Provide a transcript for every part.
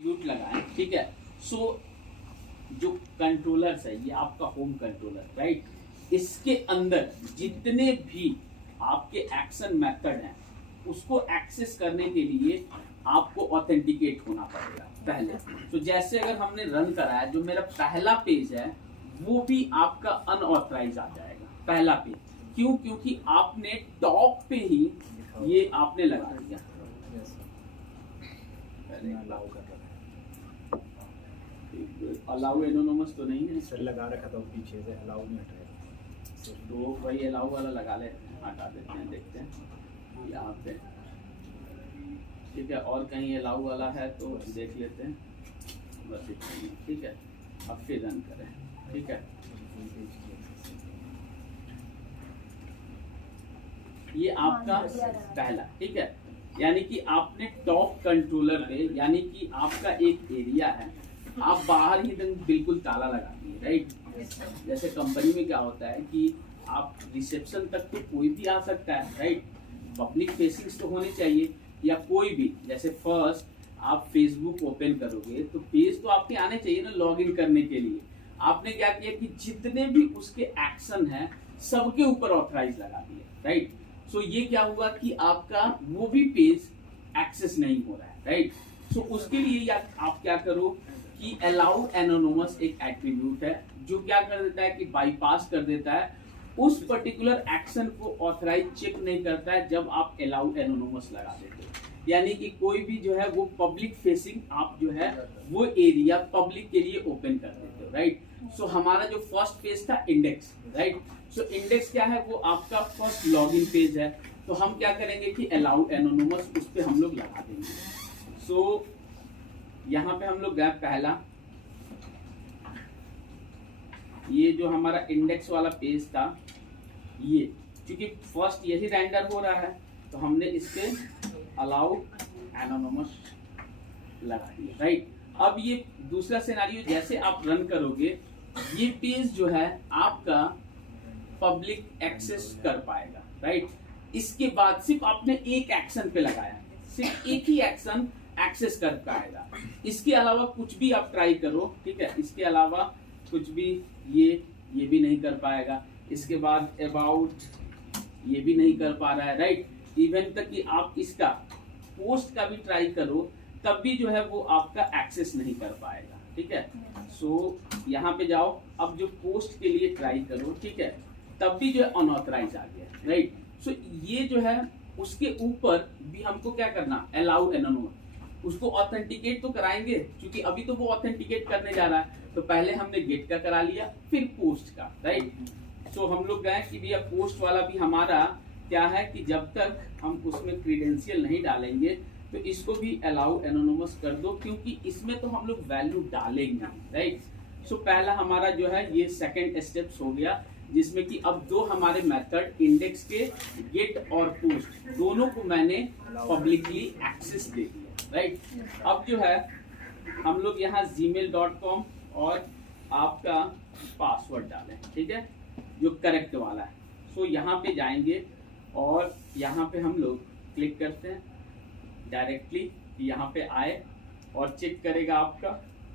Mute लगाएं, ठीक है। सो जो कंट्रोलर्स है ये आपका होम कंट्रोलर, राइट। इसके अंदर जितने भी आपके एक्शन मेथड हैं उसको एक्सेस करने के लिए आपको ऑथेंटिकेट होना पड़ेगा पहले। तो जैसे अगर हमने रन कराया, जो मेरा पहला पेज है वो भी आपका अनऑथराइज आ जाएगा, पहला पेज। क्यों? क्योंकि आपने टॉप पे ही ये आपने लगा दिया। अलाउ एनोनिमस तो नहीं है सर, लगा रखा था पीछे से, अलाउ नहीं हटाया। तो वही अलाउ वाला लगा लेते हैं, हटा देते हैं, देखते हैं यहाँ पे, ठीक है। और कहीं अलाउ वाला है तो देख लेते हैं, बस इतना ही, ठीक है। अब फिर रन करें, ठीक है। ये आपका पहला, ठीक है। यानी कि आपने टॉप कंट्रोलर पे, यानी कि आपका एक एरिया है, आप बाहर ही बिल्कुल ताला लगा दिए, राइट। जैसे कंपनी में क्या होता है कि आप रिसेप्शन तक तो कोई भी आ सकता है, राइट। पब्लिक फेसिंग्स तो होने चाहिए, या कोई भी, जैसे फर्स्ट आप फेसबुक ओपन करोगे तो पेज तो आपके आने चाहिए ना लॉगिन करने के लिए। आपने क्या किया कि जितने भी उसके एक्शन हैं सबके ऊपर ऑथराइज लगा दिए, राइट। सो ये क्या हुआ कि आपका वो भी पेज एक्सेस नहीं हो रहा है, राइट। सो उसके लिए आप क्या करो कि अलाउ एनोनिमस एक एट्रीब्यूट है जो क्या कर देता है कि बाईपास कर देता है उस पर्टिकुलर एक्शन को, ऑथराइज चेक नहीं करता है जब आप अलाउ एनोनिमस लगा देते हो। यानी कि कोई भी जो है वो पब्लिक फेसिंग आप जो है वो एरिया पब्लिक के लिए ओपन कर देते हो, राइट। सो हमारा जो फर्स्ट पेज था इंडेक्स, राइट। सो इंडेक्स क्या है, वो आपका फर्स्ट लॉगिन पेज है। तो हम क्या करेंगे कि अलाउ एनोनिमस उस पे हम लोग लगा देंगे। सो यहाँ पे हम लोग गए पहला, ये जो हमारा इंडेक्स वाला पेज था, ये क्योंकि फर्स्ट यही रेंडर हो रहा है तो हमने इस पे अलाउ एनोनिमस लगा दिया, राइट। अब ये दूसरा सिनेरियो, जैसे आप रन करोगे ये पेज जो है आपका पब्लिक एक्सेस कर पाएगा, राइट। इसके बाद सिर्फ आपने एक एक्शन पे लगाया, सिर्फ एक ही एक्शन एक्सेस कर पाएगा। इसके अलावा कुछ भी आप ट्राई करो, ठीक है। इसके अलावा कुछ भी ये भी नहीं कर पाएगा। इसके बाद अबाउट ये भी नहीं कर पा रहा है, राइट। इवन तक कि आप इसका पोस्ट का भी ट्राई करो तब भी जो है वो आपका एक्सेस नहीं कर पाएगा, ठीक है। सो यहाँ पे जाओ, अब जो पोस्ट के लिए ट्राई करो, ठीक है, तब भी जो है अनऑथराइज आ गया, राइट। सो ये जो है उसके ऊपर भी हमको क्या करना, अलाउ एनोनिमस, उसको ऑथेंटिकेट तो कराएंगे क्योंकि अभी तो वो ऑथेंटिकेट करने जा रहा है। तो पहले हमने गेट का करा लिया, फिर पोस्ट का, राइट। तो हम लोग गए कि भैया पोस्ट वाला भी हमारा क्या है कि जब तक हम उसमें क्रीडेंशियल नहीं डालेंगे तो इसको भी अलाउ एनोनिमस कर दो, क्योंकि इसमें तो हम लोग वैल्यू डालेंगे, राइट। सो पहला हमारा जो है ये सेकंड स्टेप्स हो गया, जिसमें कि अब दो हमारे मेथड इंडेक्स के गेट और पोस्ट दोनों को मैंने पब्लिकली एक्सेस दे दिया, राइट। अब जो है हम लोग यहाँ gmail.com और आपका पासवर्ड डालें, ठीक है, जो करेक्ट वाला है। सो यहाँ पे जाएंगे और यहाँ पे हम लोग क्लिक करते हैं डायरेक्टली, यहाँ पे आए और चेक करेगा आपका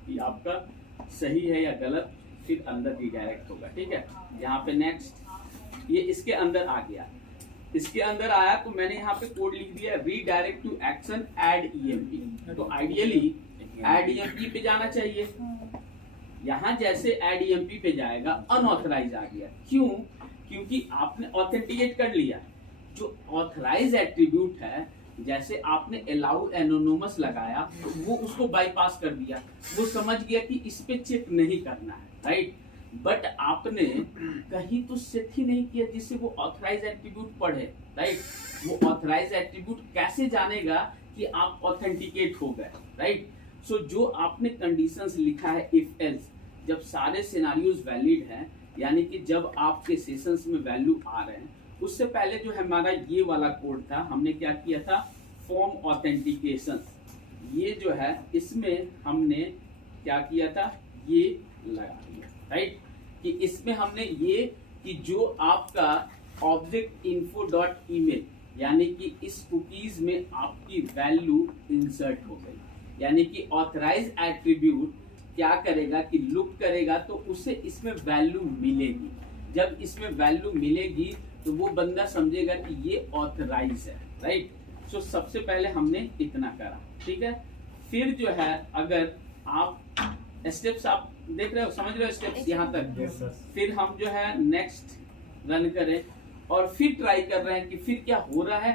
कि आपका सही है या गलत, फिर अंदर रिडायरेक्ट होगा, ठीक है। यहाँ पे नेक्स्ट, ये इसके अंदर आ गया। इसके अंदर आया तो मैंने यहाँ पे कोड लिख दिया redirect to action add EMP. तो आइडियली एड ईएमपी पे जाना चाहिए। यहाँ जैसे एड ईएमपी पे जाएगा अनऑथराइज आ गया। क्यों? क्योंकि आपने ऑथेंटिकेट कर लिया। जो ऑथराइज एट्रीब्यूट है, जैसे आपने अलाउ एनोनिमस लगाया तो वो उसको बाईपास कर दिया, वो समझ गया कि इस पे चेक नहीं करना है, राइट। बट आपने कहीं तो सेट ही नहीं किया जिससे वो ऑथराइज एट्रीब्यूट पढ़े, राइट। वो ऑथराइज एट्रीब्यूट कैसे जानेगा कि आप ऑथेंटिकेट हो गए, राइट। सो जो आपने कंडीशंस लिखा है इफ एल्स, जब सारे सिनेरियोज वैलिड हैं, यानी कि जब आपके सेशंस में वैल्यू आ रहे हैं, उससे पहले जो हमारा ये वाला कोड था, हमने क्या किया था, फॉर्म ऑथेंटिकेशन, ये जो है इसमें हमने क्या किया था, ये लगा दिया, राइट। कि इसमें हमने ये कि जो आपका ऑब्जेक्ट इन्फो डॉट ईमेल, यानी कि इस कुकीज में आपकी वैल्यू इंसर्ट हो गई, यानी कि ऑथराइज एट्रीब्यूट क्या करेगा कि लुक करेगा तो उसे इसमें वैल्यू मिलेगी। जब इसमें वैल्यू मिलेगी तो वो बंदा समझेगा कि ये ऑथराइज है, राइट। सो सबसे पहले हमने इतना करा, ठीक है। फिर जो है अगर आप स्टेप्स आप देख रहे हो, समझ रहे हो स्टेप्स यहाँ तक। Yes, sir. फिर हम जो है नेक्स्ट रन करें और फिर ट्राई कर रहे हैं कि फिर क्या हो रहा है,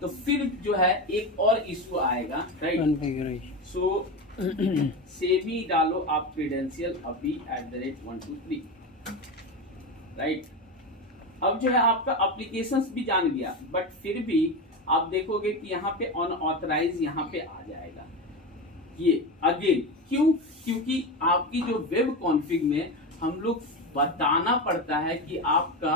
तो फिर जो है एक और इशू आएगा, राइट। सो सेमी डालो आप क्रेडेंशियल अभी @123, राइट। अब जो है आपका एप्लीकेशंस भी जान गया, बट फिर भी आप देखोगे कि यहाँ पे अनऑथराइज यहाँ पे आ जाएगा ये अगेन। क्यों? क्योंकि आपकी जो वेब कॉन्फ़िग में हम लोग बताना पड़ता है कि आपका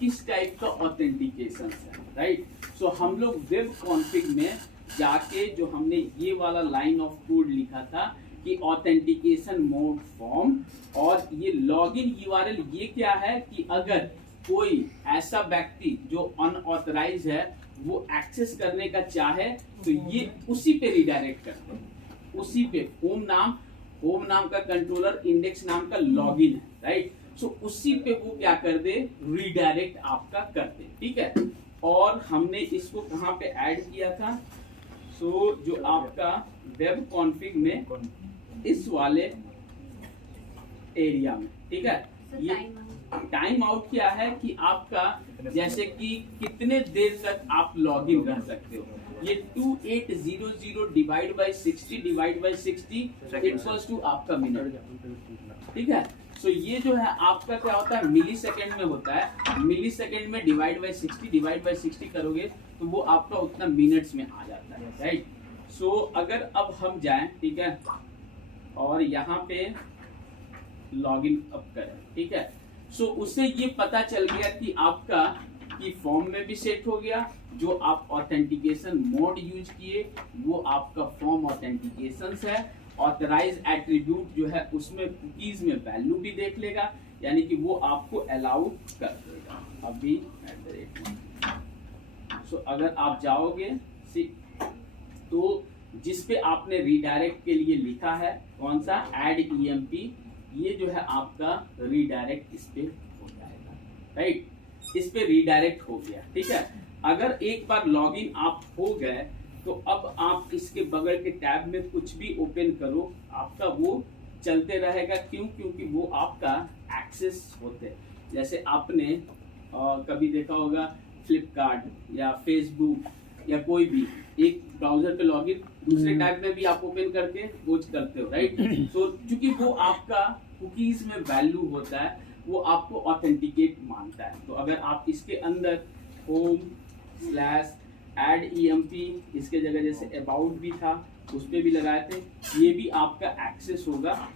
किस टाइप का ऑथेंटिकेशन है, राइट। सो हम लोग वेब कॉन्फ़िग में जाके जो हमने ये वाला लाइन ऑफ कोड लिखा था कि ऑथेंटिकेशन मोड फॉर्म, और ये लॉगिन यूआरएल ये क्या है कि अगर कोई ऐसा व्यक्ति जो अनऑथराइज है वो एक्सेस करने का चाहे तो ये उसी पे रिडायरेक्ट करते हैं, उसी पे होम नाम का कंट्रोलर, इंडेक्स नाम का लॉगिन है, राइट। सो उसी पे वो क्या कर दे, रिडायरेक्ट आपका कर दे, ठीक है। और हमने इसको कहाँ पे ऐड किया था, सो जो आपका वेब कॉन्फ़िग में इस वाले एरिया में, ठीक है। ये टाइम आउट क्या है कि आपका जैसे कि कितने देर तक आप लॉग इन रह सकते हो। ये 2800 डिवाइड बाई 60 इक्वल्स टू आपका मिनट, ठीक है। सो ये जो है आपका क्या होता है, मिली सेकेंड में होता है। मिली सेकेंड में डिवाइड बाई 60 करोगे तो वो आपका उतना मिनट्स में आ जाता है, राइट। सो अगर अब हम जाएं, ठीक है, और यहाँ पे लॉग इन अप करें, ठीक है। सो उससे ये पता चल गया कि आपका की फॉर्म में भी सेट हो गया, जो आप ऑथेंटिकेशन मोड यूज किए वो आपका फॉर्म ऑथेंटिकेशन है। ऑथराइज एट्रीब्यूट जो है उसमें कुकीज में वैल्यू भी देख लेगा, यानी कि वो आपको अलाउ कर देगा अभी @1। सो अगर आप जाओगे तो जिस पे आपने रीडायरेक्ट के लिए लिखा है कौन सा ऐड EMP, ये जो है आपका रीडायरेक्ट इस पे हो जाएगा, राइट। इस पे रीडायरेक्ट हो गया, ठीक है। अगर एक बार लॉगिन आप हो गए तो अब आप इसके बगल के टैब में कुछ भी ओपन करो आपका वो चलते रहेगा। क्यों? क्योंकि वो आपका एक्सेस होते हैं। जैसे आपने कभी देखा होगा फ्लिपकार्ट या फेसबुक या कोई भी एक ब्राउजर पे लॉगिन दूसरे टैब में भी आप ओपन करके खोज करते हो, राइट। सो चूंकि वो आपका कुकीज में वैल्यू होता है वो आपको ऑथेंटिकेट मानता है। तो अगर आप इसके अंदर home/add EMP इसके जगह जैसे अबाउट भी था उस पे भी लगाए थे, ये भी आपका एक्सेस होगा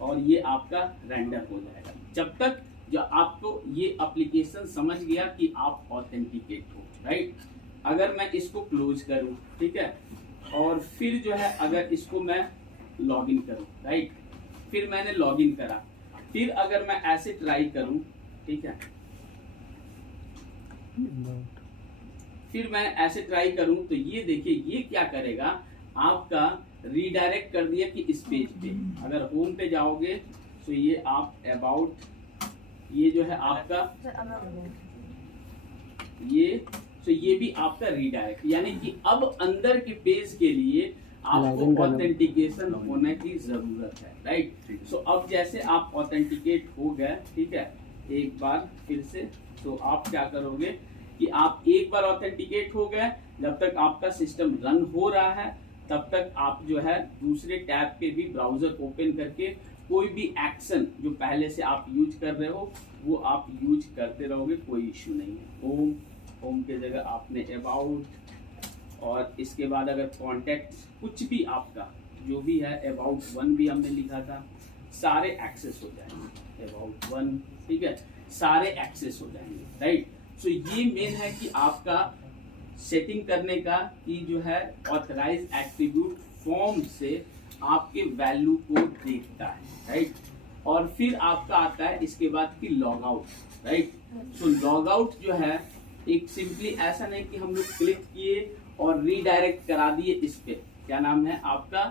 और ये आपका रेंडर हो जाएगा जब तक जो आपको ये एप्लीकेशन समझ गया कि आप ऑथेंटिकेट हो, राइट। अगर मैं इसको क्लोज करूं, ठीक है, और फिर जो है अगर इसको मैं लॉगिन करूं, राइट, फिर मैंने लॉगिन करा, फिर अगर मैं ऐसे ट्राई करूं, ठीक है, फिर मैं ऐसे ट्राई करूं तो ये देखिए ये क्या करेगा, आपका रीडायरेक्ट कर दिया कि इस पेज पे। अगर होम पे जाओगे तो ये आप अबाउट, ये जो है आपका ये भी आपका रीडायरेक्ट, यानी कि अब अंदर के पेज के लिए आपको ऑथेंटिकेशन होने की जरूरत है, राइट। सो अब जैसे आप ऑथेंटिकेट हो गए, ठीक है, एक बार फिर से, तो आप क्या करोगे कि आप एक बार ऑथेंटिकेट हो गए, जब तक आपका सिस्टम रन हो रहा है तब तक आप जो है दूसरे टैब पे भी ब्राउजर ओपन करके कोई भी एक्शन जो पहले से आप यूज कर रहे हो वो आप यूज करते रहोगे, कोई इश्यू नहीं है। होम के जगह आपने अबाउट, और इसके बाद अगर कॉन्टेक्ट कुछ भी आपका जो भी है, अबाउट 1 भी हमने लिखा था, सारे एक्सेस हो जाएंगे। अबाउट 1, ठीक है, सारे एक्सेस हो जाएंगे, राइट। सो ये मेन है कि आपका सेटिंग करने का कि जो है ऑथराइज एट्रीब्यूट फॉर्म से आपके वैल्यू को देखता है, राइट। और फिर आपका आता है इसके बाद की log out, right. So log out जो है एक सिंपली ऐसा नहीं कि हम लोग क्लिक किए और रीडायरेक्ट करा दिए इस पे, क्या नाम है आपका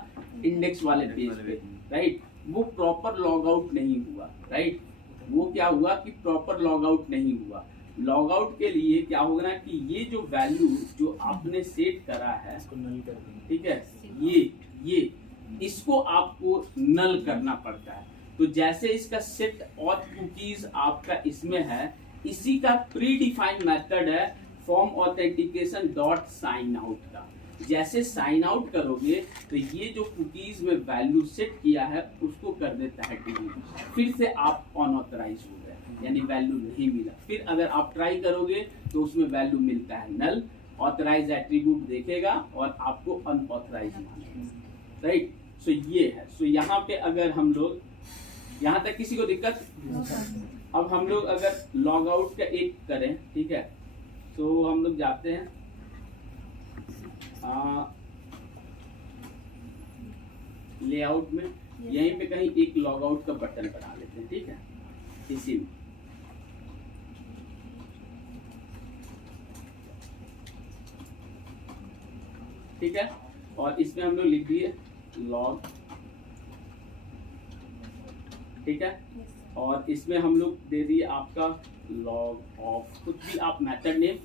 इंडेक्स वाले पेज पे, राइट, वो प्रॉपर लॉग आउट नहीं हुआ, राइट, वो क्या हुआ कि प्रॉपर लॉग आउट नहीं हुआ। लॉग आउट के लिए क्या होगा ना कि ये जो वैल्यू जो आपने सेट करा है, इसको नल कर देंगे। ठीक है, ये इसको आपको नल करना पड़ता है। तो जैसे इसका सेट और कुकीज आपका इसमें है, इसी का प्री डिफाइंड मेथड है form authentication dot sign out का। जैसे साइन आउट करोगे तो ये जो कुकीज में वैल्यू सेट किया है उसको कर देता है डिलीट, फिर से आप अनऑथराइज हो गए, यानी वैल्यू नहीं मिला। फिर अगर आप ट्राई करोगे तो उसमें वैल्यू मिलता है नल, ऑथराइज एट्रीब्यूट देखेगा और आपको अनऑथराइज मानेगा, राइट। सो ये है। सो यहाँ पे अगर हम लोग, यहाँ तक किसी को दिक्कत? अब हम लोग अगर लॉग आउट का एक करें, ठीक है, तो हम लोग जाते हैं लेआउट में, यहीं पे कहीं एक लॉग आउट का बटन बना लेते हैं, ठीक है, इसी में। ठीक है, और इसमें हम लोग लिख दिए लॉग, ठीक है, और इसमें हम लोग दे दिए आपका लॉग ऑफ, कुछ भी आप method name,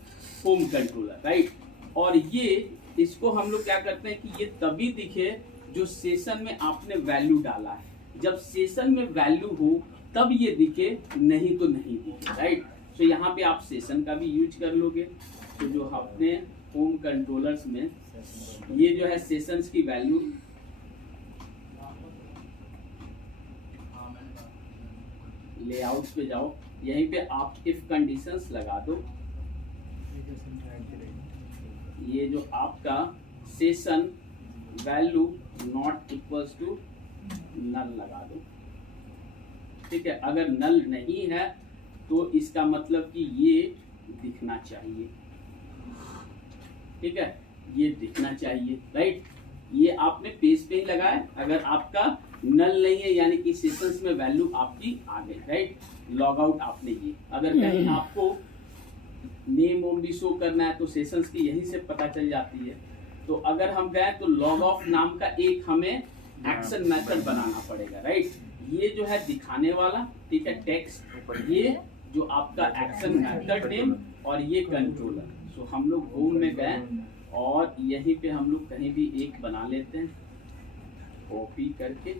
home controller, right. और ये इसको हम लोग क्या करते हैं कि ये तभी दिखे जो सेशन में आपने वैल्यू डाला है। जब सेशन में वैल्यू हो तब ये दिखे, नहीं तो नहीं दिखे, राइट। तो यहाँ पे आप सेशन का भी यूज कर लोगे। तो जो आपने होम कंट्रोलर्स में ये जो है सेशंस की वैल्यू, लेआउट पे जाओ, यहीं पे आप इफ कंडीशंस लगा दो। ये जो आपका session value not equals to null लगा दो, ठीक है। अगर नल नहीं है तो इसका मतलब कि ये दिखना चाहिए, ठीक है, ये दिखना चाहिए, राइट। ये आपने पेज पे ही लगाया। अगर आपका नल नहीं है यानी कि सेशंस में वैल्यू आपकी आ गई, राइट, लॉग आउट आपने ये। अगर कहीं आपको नेम ओम भी शो करना है तो सेशंस की यहीं से पता चल जाती है। तो अगर हम गए तो लॉग ऑफ नाम का एक हमें एक्शन मेथड बनाना पड़ेगा, राइट। ये जो है दिखाने वाला, ठीक है, टेक्स्ट, ये जो आपका एक्शन मेथड नेम, और ये कंट्रोलर। सो हम लोग होम में गए और यहीं पे हम लोग कहीं भी एक बना लेते हैं, कॉपी करके,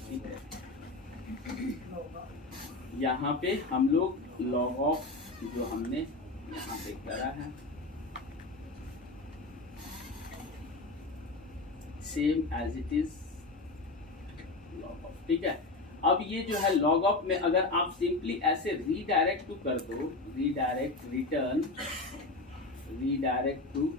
ठीक है। यहाँ पे हम लोग लॉग ऑफ जो हमने यहाँ पे करा है, same as it is log off, ठीक है। अब ये जो है लॉग ऑफ में अगर आप सिंपली ऐसे रीडायरेक्ट टू कर दो, redirect return, redirect to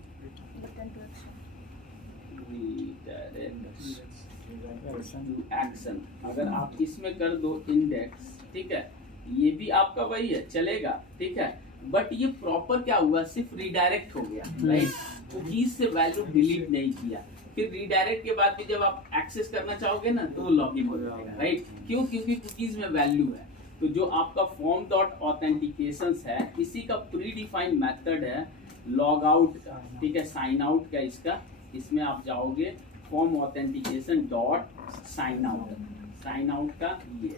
action, अगर आप इसमें कर दो इंडेक्स, ठीक है, ये भी आपका वही है, चलेगा, ठीक है। बट ये प्रॉपर क्या हुआ, सिर्फ रीडायरेक्ट हो गया, राइट। कुकीज से वैल्यू डिलीट नहीं किया। फिर रीडायरेक्ट के बाद भी जब आप एक्सेस करना चाहोगे ना तो लॉगिन हो जाएगा, राइट। क्यों? क्योंकि कुकीज में वैल्यू है। तो जो आपका फॉर्म डॉट ऑथेंटिकेशन है, इसी का प्री डिफाइंड मेथड है लॉग आउट का, ठीक है, साइन आउट का। इसका इसमें आप जाओगे form authentication dot sign out, sign out का ये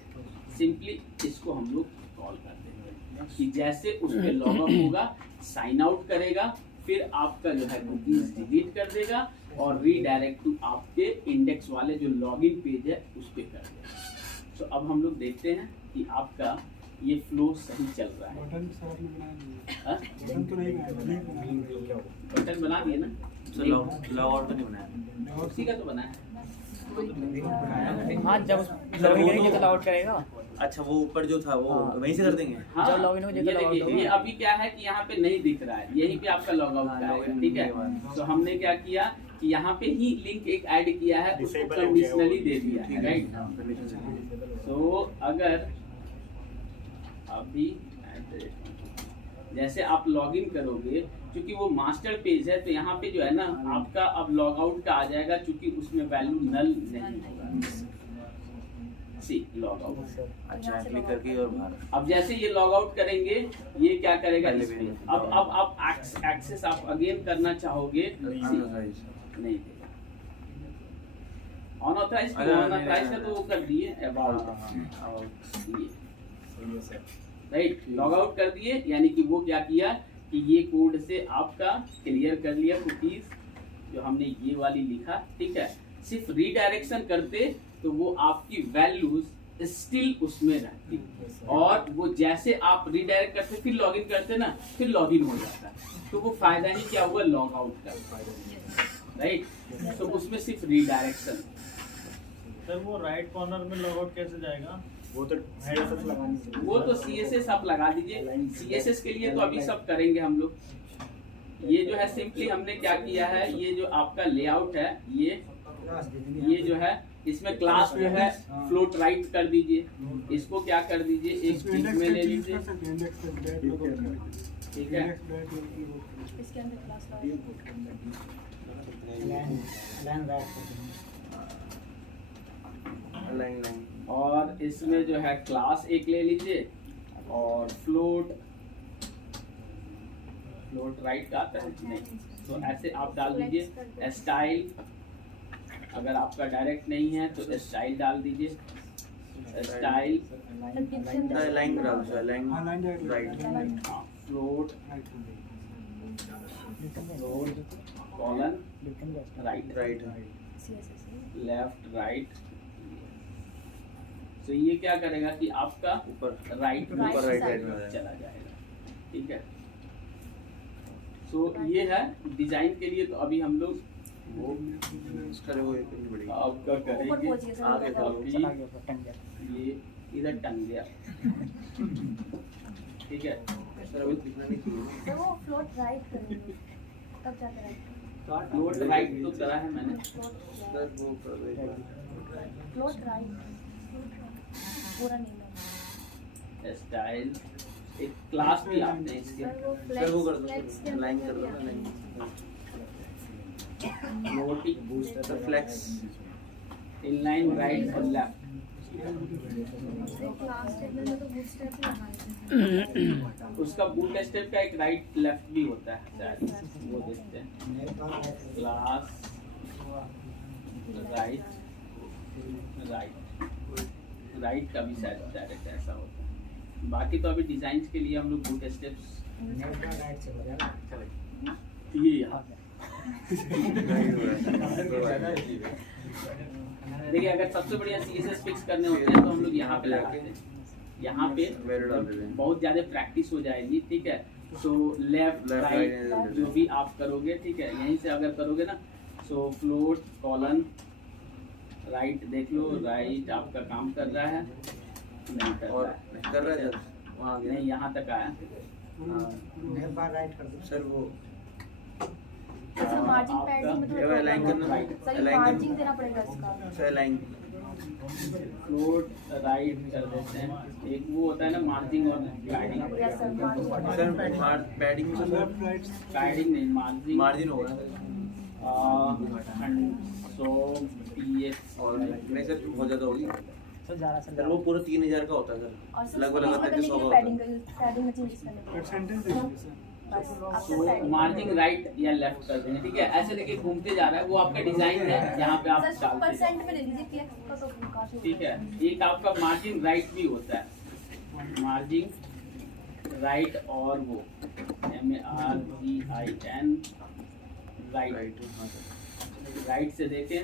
सिंपली इसको हम लोग कॉल कर देंगे कि जैसे उस पे लॉग आउट होगा, साइन आउट करेगा, फिर आपका जो है कुकीज डिलीट कर देगा और रीडायरेक्ट टू आपके इंडेक्स वाले जो लॉगिन पेज है उस पे कर देगा। तो अब हम लोग देखते हैं कि आपका ये फ्लो सही चल रहा है। बटन सर आपने बनाया नहीं है। हाँ? बटन तो नहीं बनाया, बटन बना दिए ना, लॉग आउट तो नहीं बनाया, उसी का तो बना है। हाँ, जब लॉगिन करेंगे तो लॉग आउट करेगा। अच्छा वो ऊपर जो था वो हाँ। वहीं से कर देंगे। हाँ, जब login हो जाएगा ये log out देखिए, ये होगा। अभी क्या है कि यहाँ पे नहीं दिख रहा है, यहीं पे आपका लॉग आउट हाँ, का है, login ठीक है। के बाद। तो हमने क्या किया कि यहाँ पे ही लिंक एक ऐड किया है, उसको Disable हो गया वो। कंडीशनली दे दिया है, ठीक है। राइट। तो अगर अभी जैसे आप लॉगिन करोगे, क्योंकि वो मास्टर पेज है तो यहाँ पे जो है ना आपका अब लॉग आउट का आ जाएगा, क्योंकि उसमें वैल्यू नल नहीं होगा। सी लॉग आउट। अच्छा क्लिक करके और बाहर। अब जैसे ये लॉग आउट करेंगे, ये क्या करेगा पहले इसमें। भी। अब आप एक्सेस आप अगेन करना चाहोगे, नहीं नहीं देगा, अनऑथराइज अरे, अनऑथराइज का तो वो कर दिए अबाउट ये सही है सर। राइट, लॉग आउट कर दिए, यानी कि वो क्या किया कि ये कोड से आपका क्लियर कर लिया कुकीज जो हमने ये वाली लिखा, ठीक है। सिर्फ रीडायरेक्शन करते तो वो आपकी वैल्यूज स्टिल उसमें रहती, और वो जैसे आप रीडायरेक्ट करते फिर लॉगिन करते ना, फिर लॉगिन हो जाता, तो वो फायदा ही क्या हुआ लॉग आउट का, राइट। तो उसमें सिर्फ रीडायरेक्शन। सर वो राइट कॉर्नर में लॉग आउट कैसे जाएगा? वो तो CSS लगानी चाहिए। वो तो CSS आप लगा दीजिए, CSS के लिए तो अभी सब करेंगे हम लोग। ये जो है सिंपली हमने क्या किया है, ये जो आपका लेआउट है ये जो है इसमें क्लास जो है फ्लोट राइट कर दीजिए, इसको क्या कर दीजिए एक चीज में ले लीजिए, ठीक है। इसके अंदर क्लास लाइन लाइन और इसमें जो है क्लास एक ले लीजिए और फ्लोट राइट का आता है नहीं, तो ऐसे आप डाल दीजिए स्टाइल। अगर आपका डायरेक्ट नहीं है तो स्टाइल डाल दीजिए, स्टाइल लाइन डाल दो, line right float colon right right left right. तो ये क्या करेगा कि आपका ऊपर राइट ऊपर राइट राइट में चला जाएगा, ठीक है। तो ये है डिजाइन के लिए। तो अभी हम लोग वो इसका वो एक नहीं बढ़ेगा आपका ऊपर करेंगे पहुंचिए सर, आगे ऊपर चलो। अभी चला गया ऊपर, टंग गया। ये इधर टंग गया, ठीक है। सर अभी दिखना नहीं चाहिए। सर वो फ्लोट राइट करेंगे तब जाकर राइट फ्लोट राइट तो करा है मैंने, सर वो कर देगा फ्लोट राइट पूरा नहीं है स्टाइल एक क्लास भी आपने इसके सर वो सर वो कर फ्लेक्स दो लाइन कर दो ना line floating boost sir flex inline right और लेफ्ट। क्लास टेबल में तो बूट स्टेप लगाए उसका बूट स्टेप का एक राइट लेफ्ट भी होता है शायद, वो देखते हैं। क्लास राइट राइट का भी शायद डायरेक्ट ऐसा होता है। बाकी तो अभी डिजाइन के लिए हम लोग बूट स्टेप्स ये यहाँ देखिए, अगर सबसे बढ़िया CSS फिक्स करने होते हैं तो हम लोग यहाँ पे लगाते हैं, यहाँ पे बहुत ज्यादा प्रैक्टिस हो जाएगी, ठीक है। सो लेफ्ट राइट जो भी आप करोगे, ठीक है, यहीं से अगर करोगे ना, सो फ्लोट कॉलन राइट देख लो, राइट आपका काम कर रहा है नहीं कर और रहा है, कर रहा है सर वहाँ नहीं गया यहाँ तक आया। सर वो सर मार्जिन पैडिंग में ये अलाइन करना सर अलाइन मार्जिन करना देना पड़ेगा इसका सर अलाइन फ्लोट राइट कर देते हैं, एक वो होता है ना मार्जिन और padding. Yes sir margin sir padding में सर पैडिंग नहीं, मार्जिन मार्जिन होगा सो px और नहीं सर बहुत ज़्यादा होगी सर ज़्यादा सर सर वो पूरा 3000 का होता है और सर सर लगभग लगभग लगभग 3500 का होता पैडिंग है पैडिंग में चेंज करना पड़ेगा परसेंटेज देखिए सर। बस आपका सो पैडिंग मार्जिन राइट या लेफ्ट कर देंगे, ठीक है। ऐसे देखिए घूमते जा रहा है, वो आपका डिजाइन है, यहाँ पे आप सर डालते हैं, परसेंट में ले लीजिए पीएफ का तो काफी ठीक है। एक आपका मार्जिन राइट भी होता है, मार्जिन राइट और वो MARGIN राइट राइट हाँ सर राइट से देखें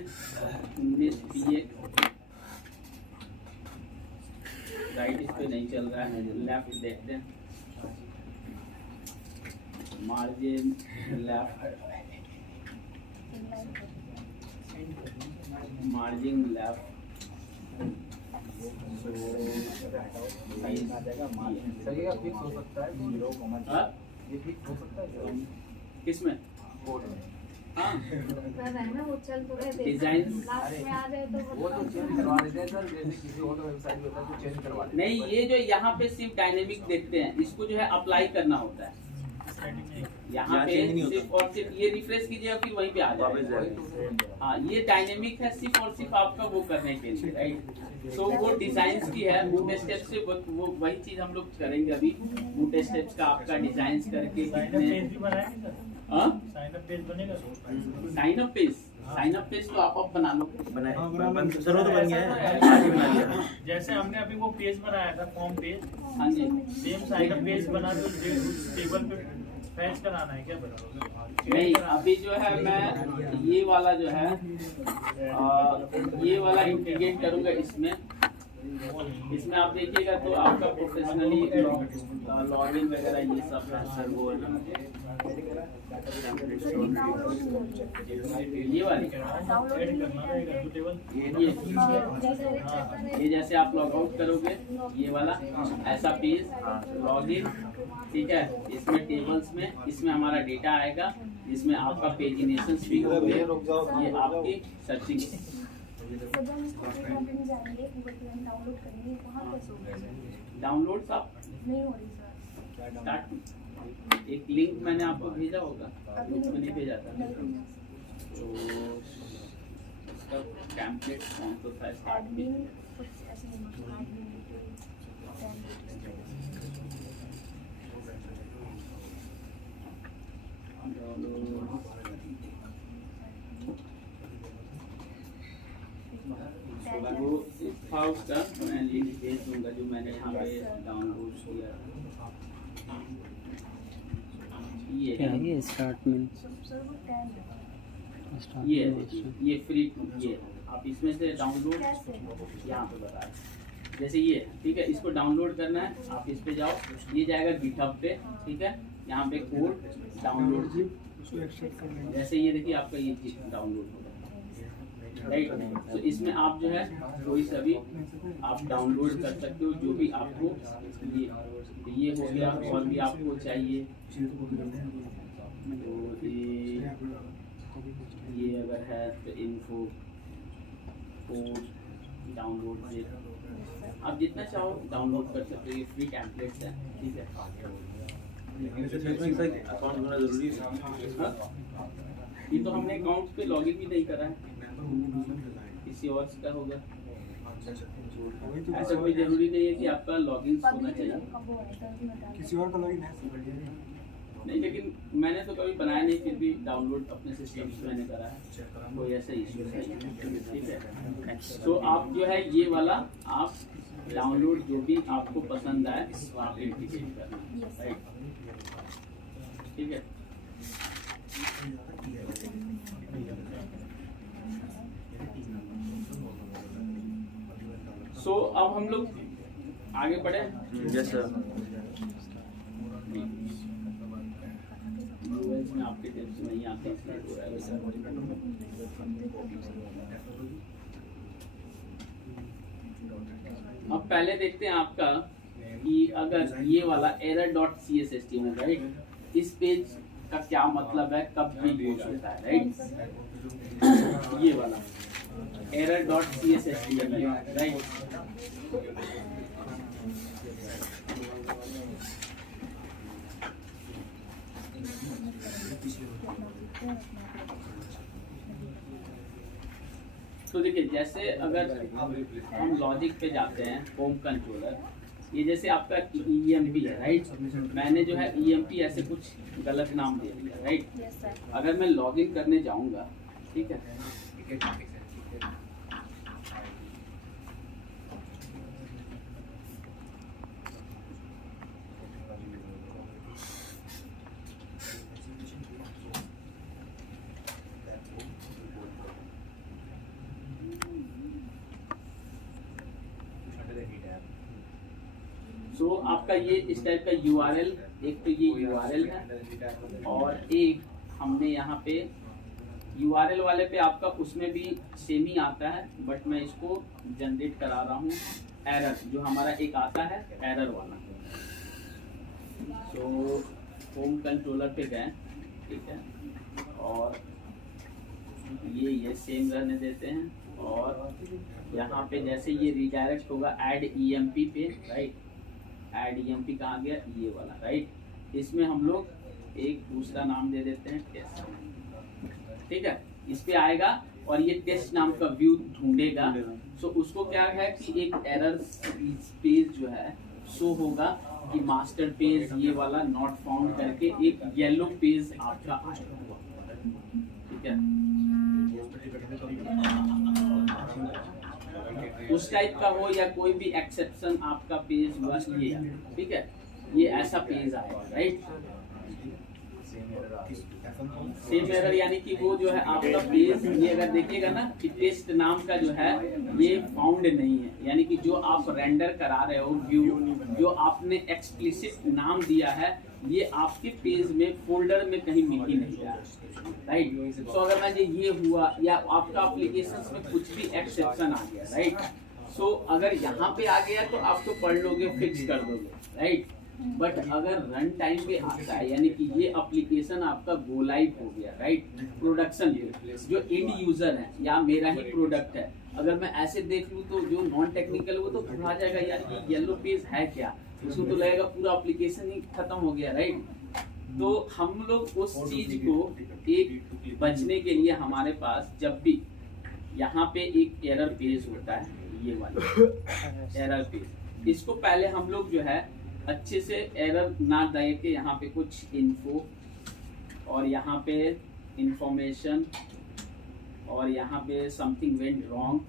19 PX राइट इस पे नहीं चल रहा है, लेफ्ट देखते हैं, margin left margin left sir ये फिक्स हो सकता है 0, हाँ? ये फिक्स हो सकता है किसमें? कोड में। हाँ वो चल तो रहे डिजाइन लास्ट में आ गए तो वो तो चेंज करवा देते हैं सर, जैसे किसी और वेबसाइट में होता है तो चेंज करवा देते नहीं, ये जो यहाँ पे सिर्फ डायनेमिक देखते हैं, इसको जो है अप्लाई करना होता है यहाँ यहाँ पे change नहीं होता। सिर्फ और सिर्फ ये रिफ्रेश कीजिएगा फिर वहीं पे आ वापस जाएगा। जाएगा हाँ, ये डायनेमिक है सिर्फ और सिर्फ आपका वो करने के लिए, राइट। सो वो डिजाइन की है, बूट स्टेप से वो वही चीज हम लोग करेंगे अभी। बूट स्टेप्स का आपका डिजाइन करके साइन अप पेज भी बनाएंगे सर? हाँ साइन अप पेज बनेगा sign up page sign up page तो आप बना लो। बनाए हाँ, बना लो। सर वो तो बन गया है, आज ही बना लिया। जैसे हमने अभी वो पेज बनाया था फॉर्म पेज, हाँ जी, सेम साइन अप पेज बना के उस टेबल पे फैच कराना है क्या बताओ? नहीं अभी जो है मैं ये वाला जो है ये वाला इंटीग्रेट करूंगा इसमें आप देखिएगा तो आपका प्रोफेशनली लॉगिन वगैरह ये सब है सर। वो ये वाली ऐड करना रहेगा जो टेबल। ये जैसे आप लॉग आउट करोगे ये वाला ऐसा पेज लॉगिन, ठीक है। इसमें टेबल्स में इसमें हमारा डेटा आएगा, जिसमें आपका पेजिनेशन भी होंगे, ये आपकी सर्चिंग। जब हम इसको में जाएंगे गूगल पे डाउनलोड करेंगे वहाँ कैसे होगा? डाउनलोड आप नहीं हो रही सर। स्टार्ट एक लिंक मैंने आपको भेजा होगा, उसमें नहीं भेजा था नहीं भेजा। तो इसका टेम्पलेट कौन सा था स्टार्ट में? एडमिन कुछ ऐसे नहीं होता, एडमिन वो था उसका मैं लिंक भेज दूंगा जो मैंने यहाँ पे डाउनलोड किया। ये क्या है ये स्टार्ट में? सर वो 10 है। स्टार्ट ये में ये फ्री, ये आप इसमें से डाउनलोड कैसे? यहाँ पे बता रहे जैसे ये, ठीक है। इसको डाउनलोड करना है, आप इस पे जाओ, ये जाएगा गिटहब पे, ठीक है। यहाँ पे कोड डाउनलोड, उसको एक्सट्रैक्ट कर लेंगे। जैसे ये देखिए आपका ये चीज डाउनलोड होगा, राइट। तो इसमें आप जो है कोई सा भी आप डाउनलोड कर सकते हो जो भी आपको ये हो गया, और भी आपको चाहिए तो ये अगर है तो इन्फो कोड डाउनलोड से आप जितना चाहो डाउनलोड कर सकते हो। ये फ्री टेम्पलेट्स है, ठीक है। अकाउंट होना जरूरी है। हाँ? ये तो हमने अकाउंट पे लॉगिन भी नहीं करा है, किसी और का होगा। ऐसा कोई जरूरी नहीं है कि आपका लॉगिन होना चाहिए, किसी और का लॉगिन है नहीं। लेकिन मैंने तो कभी बनाया नहीं, फिर भी डाउनलोड अपने सिस्टम से मैंने करा है, कोई ऐसा इश्यू नहीं है, ठीक है। तो आप जो है ये वाला आप डाउनलोड जो भी आपको पसंद आए वो आप इंटीग्रेट करना, राइट, ठीक है। सो अब हम लोग आगे बढ़े। Yes sir. में आपके टिप्स नहीं आते इसलिए हो रहा है वैसा। अब पहले देखते हैं आपका कि अगर ये वाला error.css है, राइट, इस पेज का क्या मतलब है, कब भी यूज होता है, राइट। ये वाला error.css राइट। तो देखिए जैसे अगर हम लॉजिक पे जाते हैं, होम कंट्रोलर, ये जैसे आपका EMP है, राइट। मैंने जो है EMP ऐसे कुछ गलत नाम दे दिया, राइट। अगर मैं लॉगिन करने जाऊंगा, ठीक है, तो आपका ये इस टाइप का URL, एक तो ये URL है, और एक हमने यहाँ पे URL वाले पे आपका उसमें भी सेम ही आता है, बट मैं इसको जनरेट करा रहा हूँ एरर, जो हमारा एक आता है एरर वाला। तो होम कंट्रोलर पे गए, ठीक है, और ये सेम रहने देते हैं, और यहाँ पे जैसे ये रिडायरेक्ट होगा ऐड EMP पे, राइट। ऐड EMP कहाँ गया, ये वाला, राइट। इसमें हम लोग एक दूसरा नाम दे देते हैं टेस्ट, ठीक है। इस पे आएगा और ये टेस्ट नाम का व्यू ढूंढेगा। सो उसको क्या है कि एक एरर पेज जो है शो होगा कि मास्टर पेज ये वाला नॉट फाउंड करके एक येलो पेज आपका आएगा, ठीक है। उस टाइप का हो या कोई भी एक्सेप्शन आपका पेज हुआ ये, ठीक है, ये ऐसा पेज आएगा, राइट। सेम एरर यानी कि वो जो है आपका पेज, ये अगर देखिएगा ना कि टेस्ट नाम का जो है ये फाउंड नहीं है, यानी कि जो आप रेंडर करा रहे हो व्यू, जो आपने एक्सप्लिसिट नाम दिया है, ये आपके पेज में फोल्डर में कहीं मिल ही नहीं रहा, राइट। सो अगर मान लीजिए ये हुआ या आपका एप्लीकेशन में कुछ भी एक्सेप्शन आ गया, राइट, सो अगर यहाँ पे आ गया तो आप तो पढ़ लोगे, फिक्स कर दोगे, राइट। बट अगर रन टाइम पे आता है, यानी कि ये एप्लीकेशन आपका गो लाइव हो गया, राइट, प्रोडक्शन पे, जो एंड यूजर है या मेरा ही प्रोडक्ट है, अगर मैं ऐसे देख लूँ तो जो नॉन टेक्निकल वो तो घबरा जाएगा, यार ये येलो पेज है क्या, उसको तो लगेगा पूरा एप्लीकेशन ही खत्म हो गया, राइट। तो हम लोग उस चीज को एक बचने के लिए हमारे पास जब भी यहाँ पे एक एरर पेज होता है, ये वाला एरर पेज, इसको पहले हम लोग जो है अच्छे से एरर ना दे के यहाँ पे कुछ इन्फो और यहाँ पे इंफॉर्मेशन और यहाँ पे समथिंग वेंट रॉन्ग,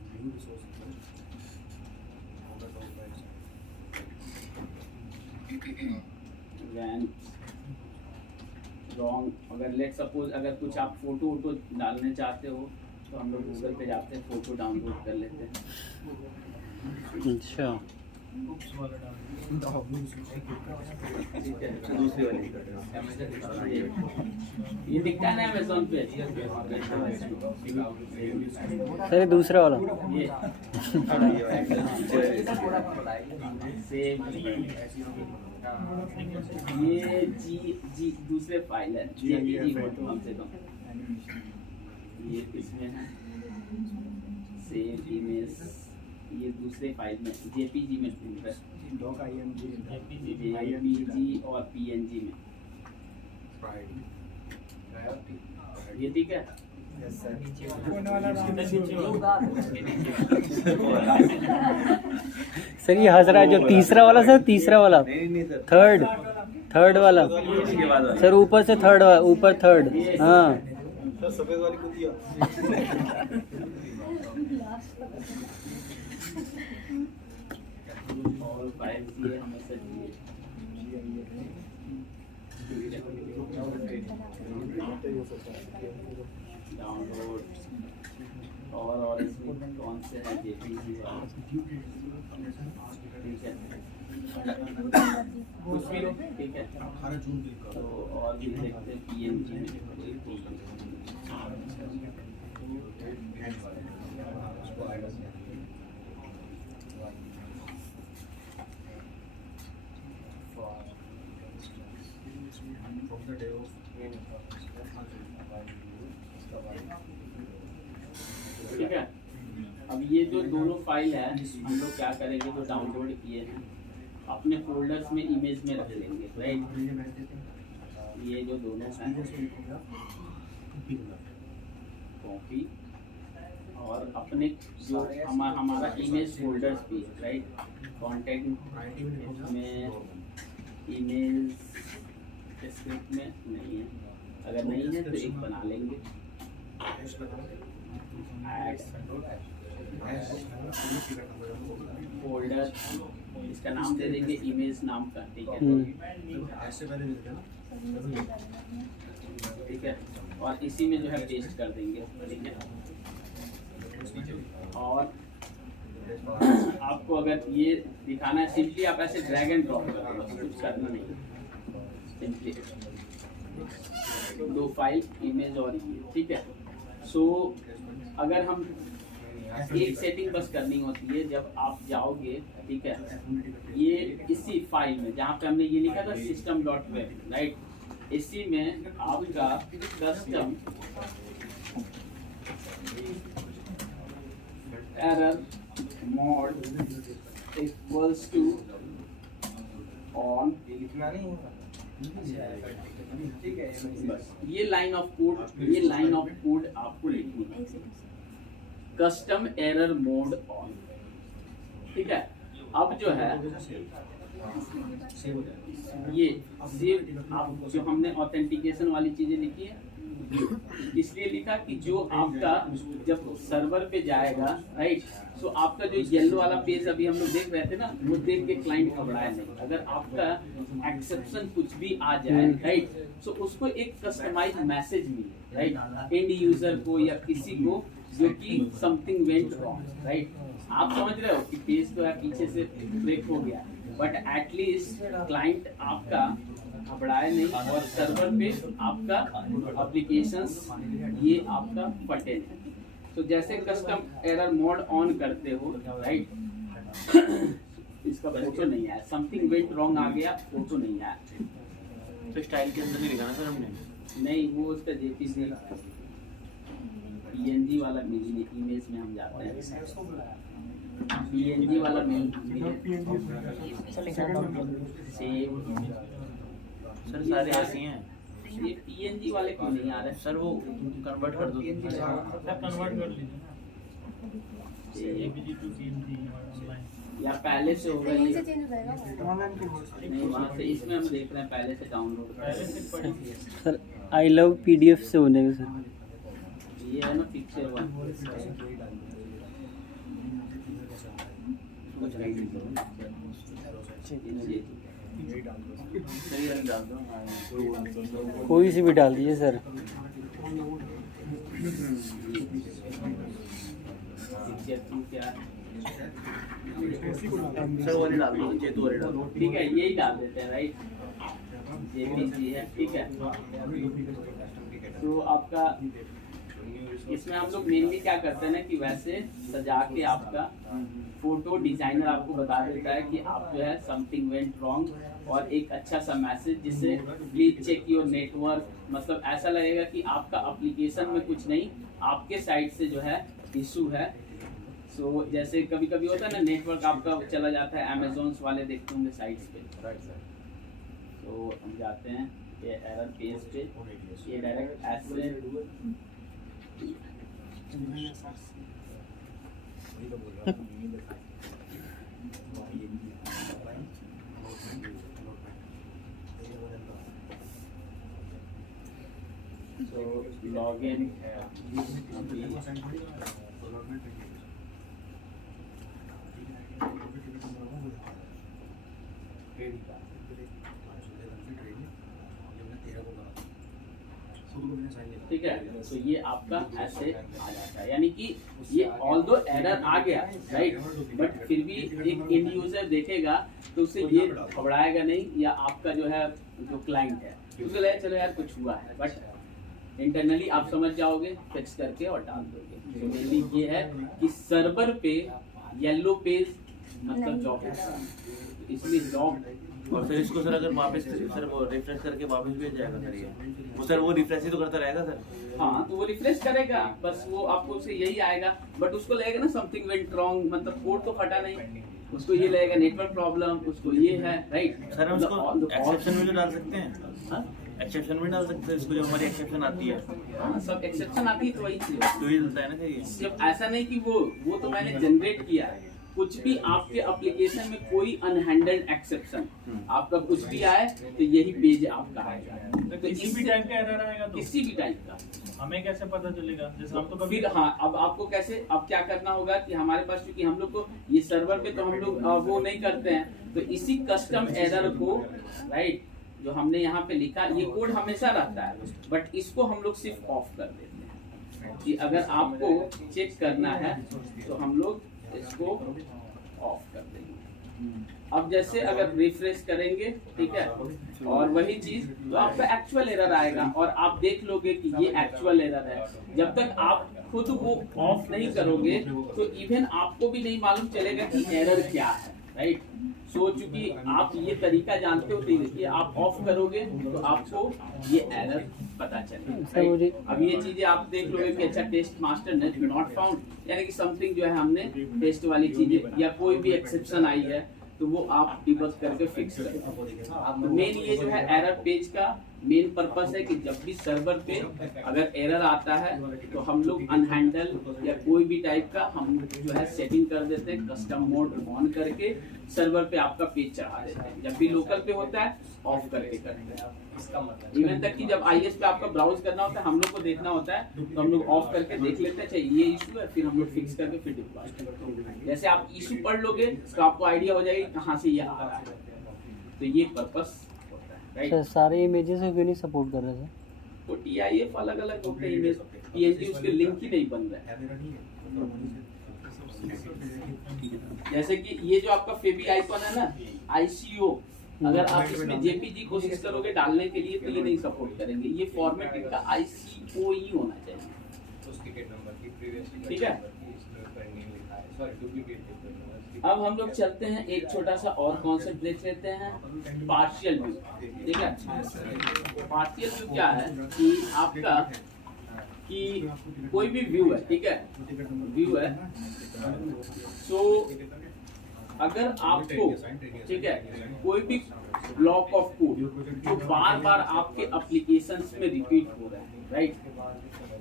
अगर लेट सपोज अगर कुछ आप फोटो वोटो डालने चाहते हो तो हम लोग गूगल पे जाते हैं, फोटो डाउनलोड कर लेते हैं। अच्छा, दूसरी वाली ये दिखता है ना अमेज़न पे, सर दूसरा वाला ये ये जी दूसरे फाइल है, जेपीजी कम से कम ये इसमें है, सेव इमेज, ये दूसरे फाइल में जेपीजी में ढूंढ रहा है, डॉक आईएमजी जेपीजी और पीएनजी में, ये ठीक है। Yes sir. सर ये हंस रहा है जो तीसरा वाला, सर तीसरा वाला, नहीं सर, थर्ड वाला उसके बाद वाली। सर, ऊपर से थर्ड, ऊपर थर्ड, हाँ सफेद वाली कुतिया। ऑल फाइल्स ये हमेशा डाउनलोड और इसमें कौन से है जेपीजी वाला, ठीक है, कुछ भी ठीक है। तो और भी देखते हैं पीएनजी में, ठीक है। अब ये जो दोनों फाइल है हम लोग क्या करेंगे, तो डाउनलोड किए हैं अपने फोल्डर्स में इमेज में रख लेंगे, राइट। ये जो दोनों हैं कॉपी और अपने जो हमारा इमेज फोल्डर्स भी है, राइट, कॉन्टेक्ट में इमेज स्क्रिप्ट में नहीं है, अगर नहीं है तो एक बना लेंगे, फोल्डर, इसका नाम दे देंगे इमेज नाम का, ठीक है, ठीक है, और इसी में जो है पेस्ट कर देंगे, ठीक है। और आपको अगर ये दिखाना है, सिंपली आप ऐसे ड्रैग एंड ड्रॉप कर दो, कुछ करना नहीं, सिंपली दो फाइल इमेज और ये, ठीक है। सो अगर हम एक सेटिंग बस करनी होती है, जब आप जाओगे, ठीक है, ये इसी फाइल में जहाँ पे हमने ये लिखा था system.web, राइट, इसी में आपका custom error mode equals to on, बस ये लाइन ऑफ कोड आपको लिखनी है, कस्टम एरर मोड ऑन, ठीक है। अब जो है ये सेव, आप जो हमने ऑथेंटिकेशन वाली चीजें लिखी है इसलिए लिखा कि जो आपका जब सर्वर पे जाएगा, राइट, सो आपका जो येलो वाला पेज अभी हम लोग देख रहे थे ना, वो देख के क्लाइंट घबराया नहीं। अगर आपका एक्सेप्शन कुछ भी आ जाए, राइट, सो उसको एक कस्टमाइज मैसेज मिले, राइट, एंड यूजर को या किसी को, जो कि समथिंग वेंट रॉन्ग, राइट। आप समझ रहे हो कि पेज तो है पीछे से ब्रेक हो गया, बट एटलीस्ट क्लाइंट आपका घबराए नहीं और सर्वर पे आपका एप्लीकेशंस ये आपका फटे नहीं। तो जैसे कस्टम एरर मोड ऑन करते हो, राइट, इसका फोटो नहीं आया, समथिंग वेंट रॉन्ग आ गया, फोटो नहीं आया। तो स्टाइल के अंदर नहीं लिखा ना सर हमने? नहीं, वो उसका जेपीजी पीएनजी वाला इमेज में हम जाते हैं। पीएनजी वाला सर सारे ऐसे हैं। ये पीएनजी वाले क्यों नहीं आ रहे? सर वो कन्वर्ट कर दो। सर कन्वर्ट कर लीजिए, ये भी तो PNG ऑनलाइन या पहले से होगा कहीं ये? से चेंज हो जाएगा। नहीं, वहाँ से इसमें हम देख रहे हैं पहले से डाउनलोड पहले से पढ़ी। सर आई लव PDF से हो जाएगा सर। ये है ना पिक्चर वन। सही रंग डाल दो। कोई सी भी डाल दीजिए सर। पिक्चर टू क्या है? सर वाले डाल दो, चेतू वाले डाल दो। ठीक है, यही डाल देते हैं, राइट, जेपीजी है, ठीक है। तो आपका इसमें हम लोग मेनली क्या करते हैं ना कि वैसे सजा के आपका फोटो डिजाइनर आपको बता देता है कि आप जो है समथिंग वेंट रॉन्ग और एक अच्छा सा मैसेज जिससे प्लीज चेक योर नेटवर्क, मतलब ऐसा लगेगा कि आपका एप्लीकेशन में कुछ नहीं, आपके साइड से जो है इशू है। सो जैसे कभी कभी होता है ना, नेटवर्क आपका चला जाता है, अमेजोन वाले देखते होंगे साइट्स पे, तो हम जाते हैं ये एरर पेज पे, ये डायरेक्ट ऐसे तो लॉगिन ठीक है। तो ये आपका ऐसे आ जाता है, यानी कि ये ऑल्दो एरर आ गया, राइट, बट फिर भी एक एंड यूजर देखेगा तो उसे ये घबराएगा नहीं, या आपका जो है जो क्लाइंट है उसको लगेगा चलो यार कुछ हुआ है, बट इंटरनली आप समझ जाओगे, फिक्स करके और डाल दोगे। तो मेनली ये है कि सर्वर पे येलो पेज मतलब जॉब है, इसलिए जॉब। और सर इसको सर अगर वापस सर वो रिफ्रेश करके वापस भेज जाएगा सर ये? वो सर वो रिफ्रेश ही तो करता रहेगा सर? हाँ, तो वो रिफ्रेश करेगा, बस वो आपको से यही आएगा, बट उसको लगेगा ना समथिंग वेंट रॉन्ग, मतलब कोड तो फटा नहीं, उसको ये लगेगा नेटवर्क प्रॉब्लम, उसको ये है, राइट। सर हम उसको एक्सेप्शन में तो डाल सकते हैं, एक्सेप्शन में डाल सकते हैं इसको, जो हमारी एक्सेप्शन आती है। हाँ, सब एक्सेप्शन आती है तो वही चीज तो ये चलता है ना सर ये? जब ऐसा नहीं कि वो तो मैंने जनरेट किया है, कुछ भी आपके एप्लीकेशन में कोई अनहैंडल्ड एक्सेप्शन आपका कुछ भी आए तो यही पेज आपका आएगा। तो किसी भी टाइप का एरर आएगा तो किसी भी टाइप का हमें कैसे पता चलेगा? जैसे हम तो कभी फिर हाँ, अब आपको कैसे, अब क्या करना होगा कि हमारे पास, क्योंकि हम लोग को ये सर्वर पे तो हम लोग वो नहीं करते हैं, तो इसी कस्टम एरर को, राइट, जो हमने यहाँ पे लिखा, ये कोड हमेशा रहता है, बट इसको हम लोग सिर्फ ऑफ कर देते हैं कि अगर आपको चेक करना है तो हम लोग इसको ऑफ कर देंगे। अब जैसे अगर रिफ्रेश करेंगे, ठीक है, और वही चीज तो आपका एक्चुअल एरर आएगा और आप देख लोगे कि ये एक्चुअल एरर है। जब तक आप खुद वो ऑफ नहीं करोगे तो इवन आपको भी नहीं मालूम चलेगा कि एरर क्या है, राइट। सो चूंकि आप ये तरीका जानते हो, कि आप ऑफ करोगे तो आपको ये एरर पता चलेगा। अब ये चीजें आप देख लोगे कि अच्छा टेस्ट मास्टर नॉट फाउंड, यानी कि समथिंग जो है हमने टेस्ट वाली चीजें या कोई भी एक्सेप्शन आई है तो वो आप डिबग करके फिक्स करें। तो मेन ये जो है एरर पेज का मेन पर्पस है कि जब भी सर्वर पे अगर एरर आता है तो हम लोग अनहैंडल या कोई भी टाइप का हम जो है सेटिंग कर देते हैं, कस्टम मोड ऑन करके सर्वर पे आपका पेज चढ़ा देते हैं। जब भी लोकल पे होता है ऑफ करके करते हैं। इवन तक कि जब आईएस पे आपका ब्राउज करना होता है, हम लोग को देखना होता है तो हम लोग ऑफ करके देख लेते हैं, अच्छा ये इशू है, फिर हम लोग फिक्स करके फिर डिप्लॉय करते हैं। जैसे आप इशू पढ़ लोगे तो आपको आइडिया हो जाएगी कहाँ से ये आ रहा है। तो ये पर्पस होता है, राइट। सारे इमेजेस को क्यों नहीं सपोर्ट कर रहे थे? तो TIF अलग अलग होते हैं इमेज, PNG उसके लिंक ही नहीं बन रहा है। जैसे कि ये जो आपका फेबी आइकॉन है ना, ICO, अगर आप इसमें JPG कोशिश करोगे डालने के लिए तो ये नहीं सपोर्ट करेंगे। ये फॉर्मेट इनका ICO ही होना चाहिए, ठीक है। अब हम लोग चलते हैं, एक छोटा सा और कॉन्सेप्ट देख लेते हैं, पार्शियल व्यू, ठीक है। पार्शियल व्यू क्या है कि आपका कि कोई भी व्यू है, ठीक है, व्यू है, सो अगर आपको, ठीक है, कोई भी ब्लॉक ऑफ कोड जो बार बार आपके एप्लीकेशंस में रिपीट हो रहे हैं, राइट,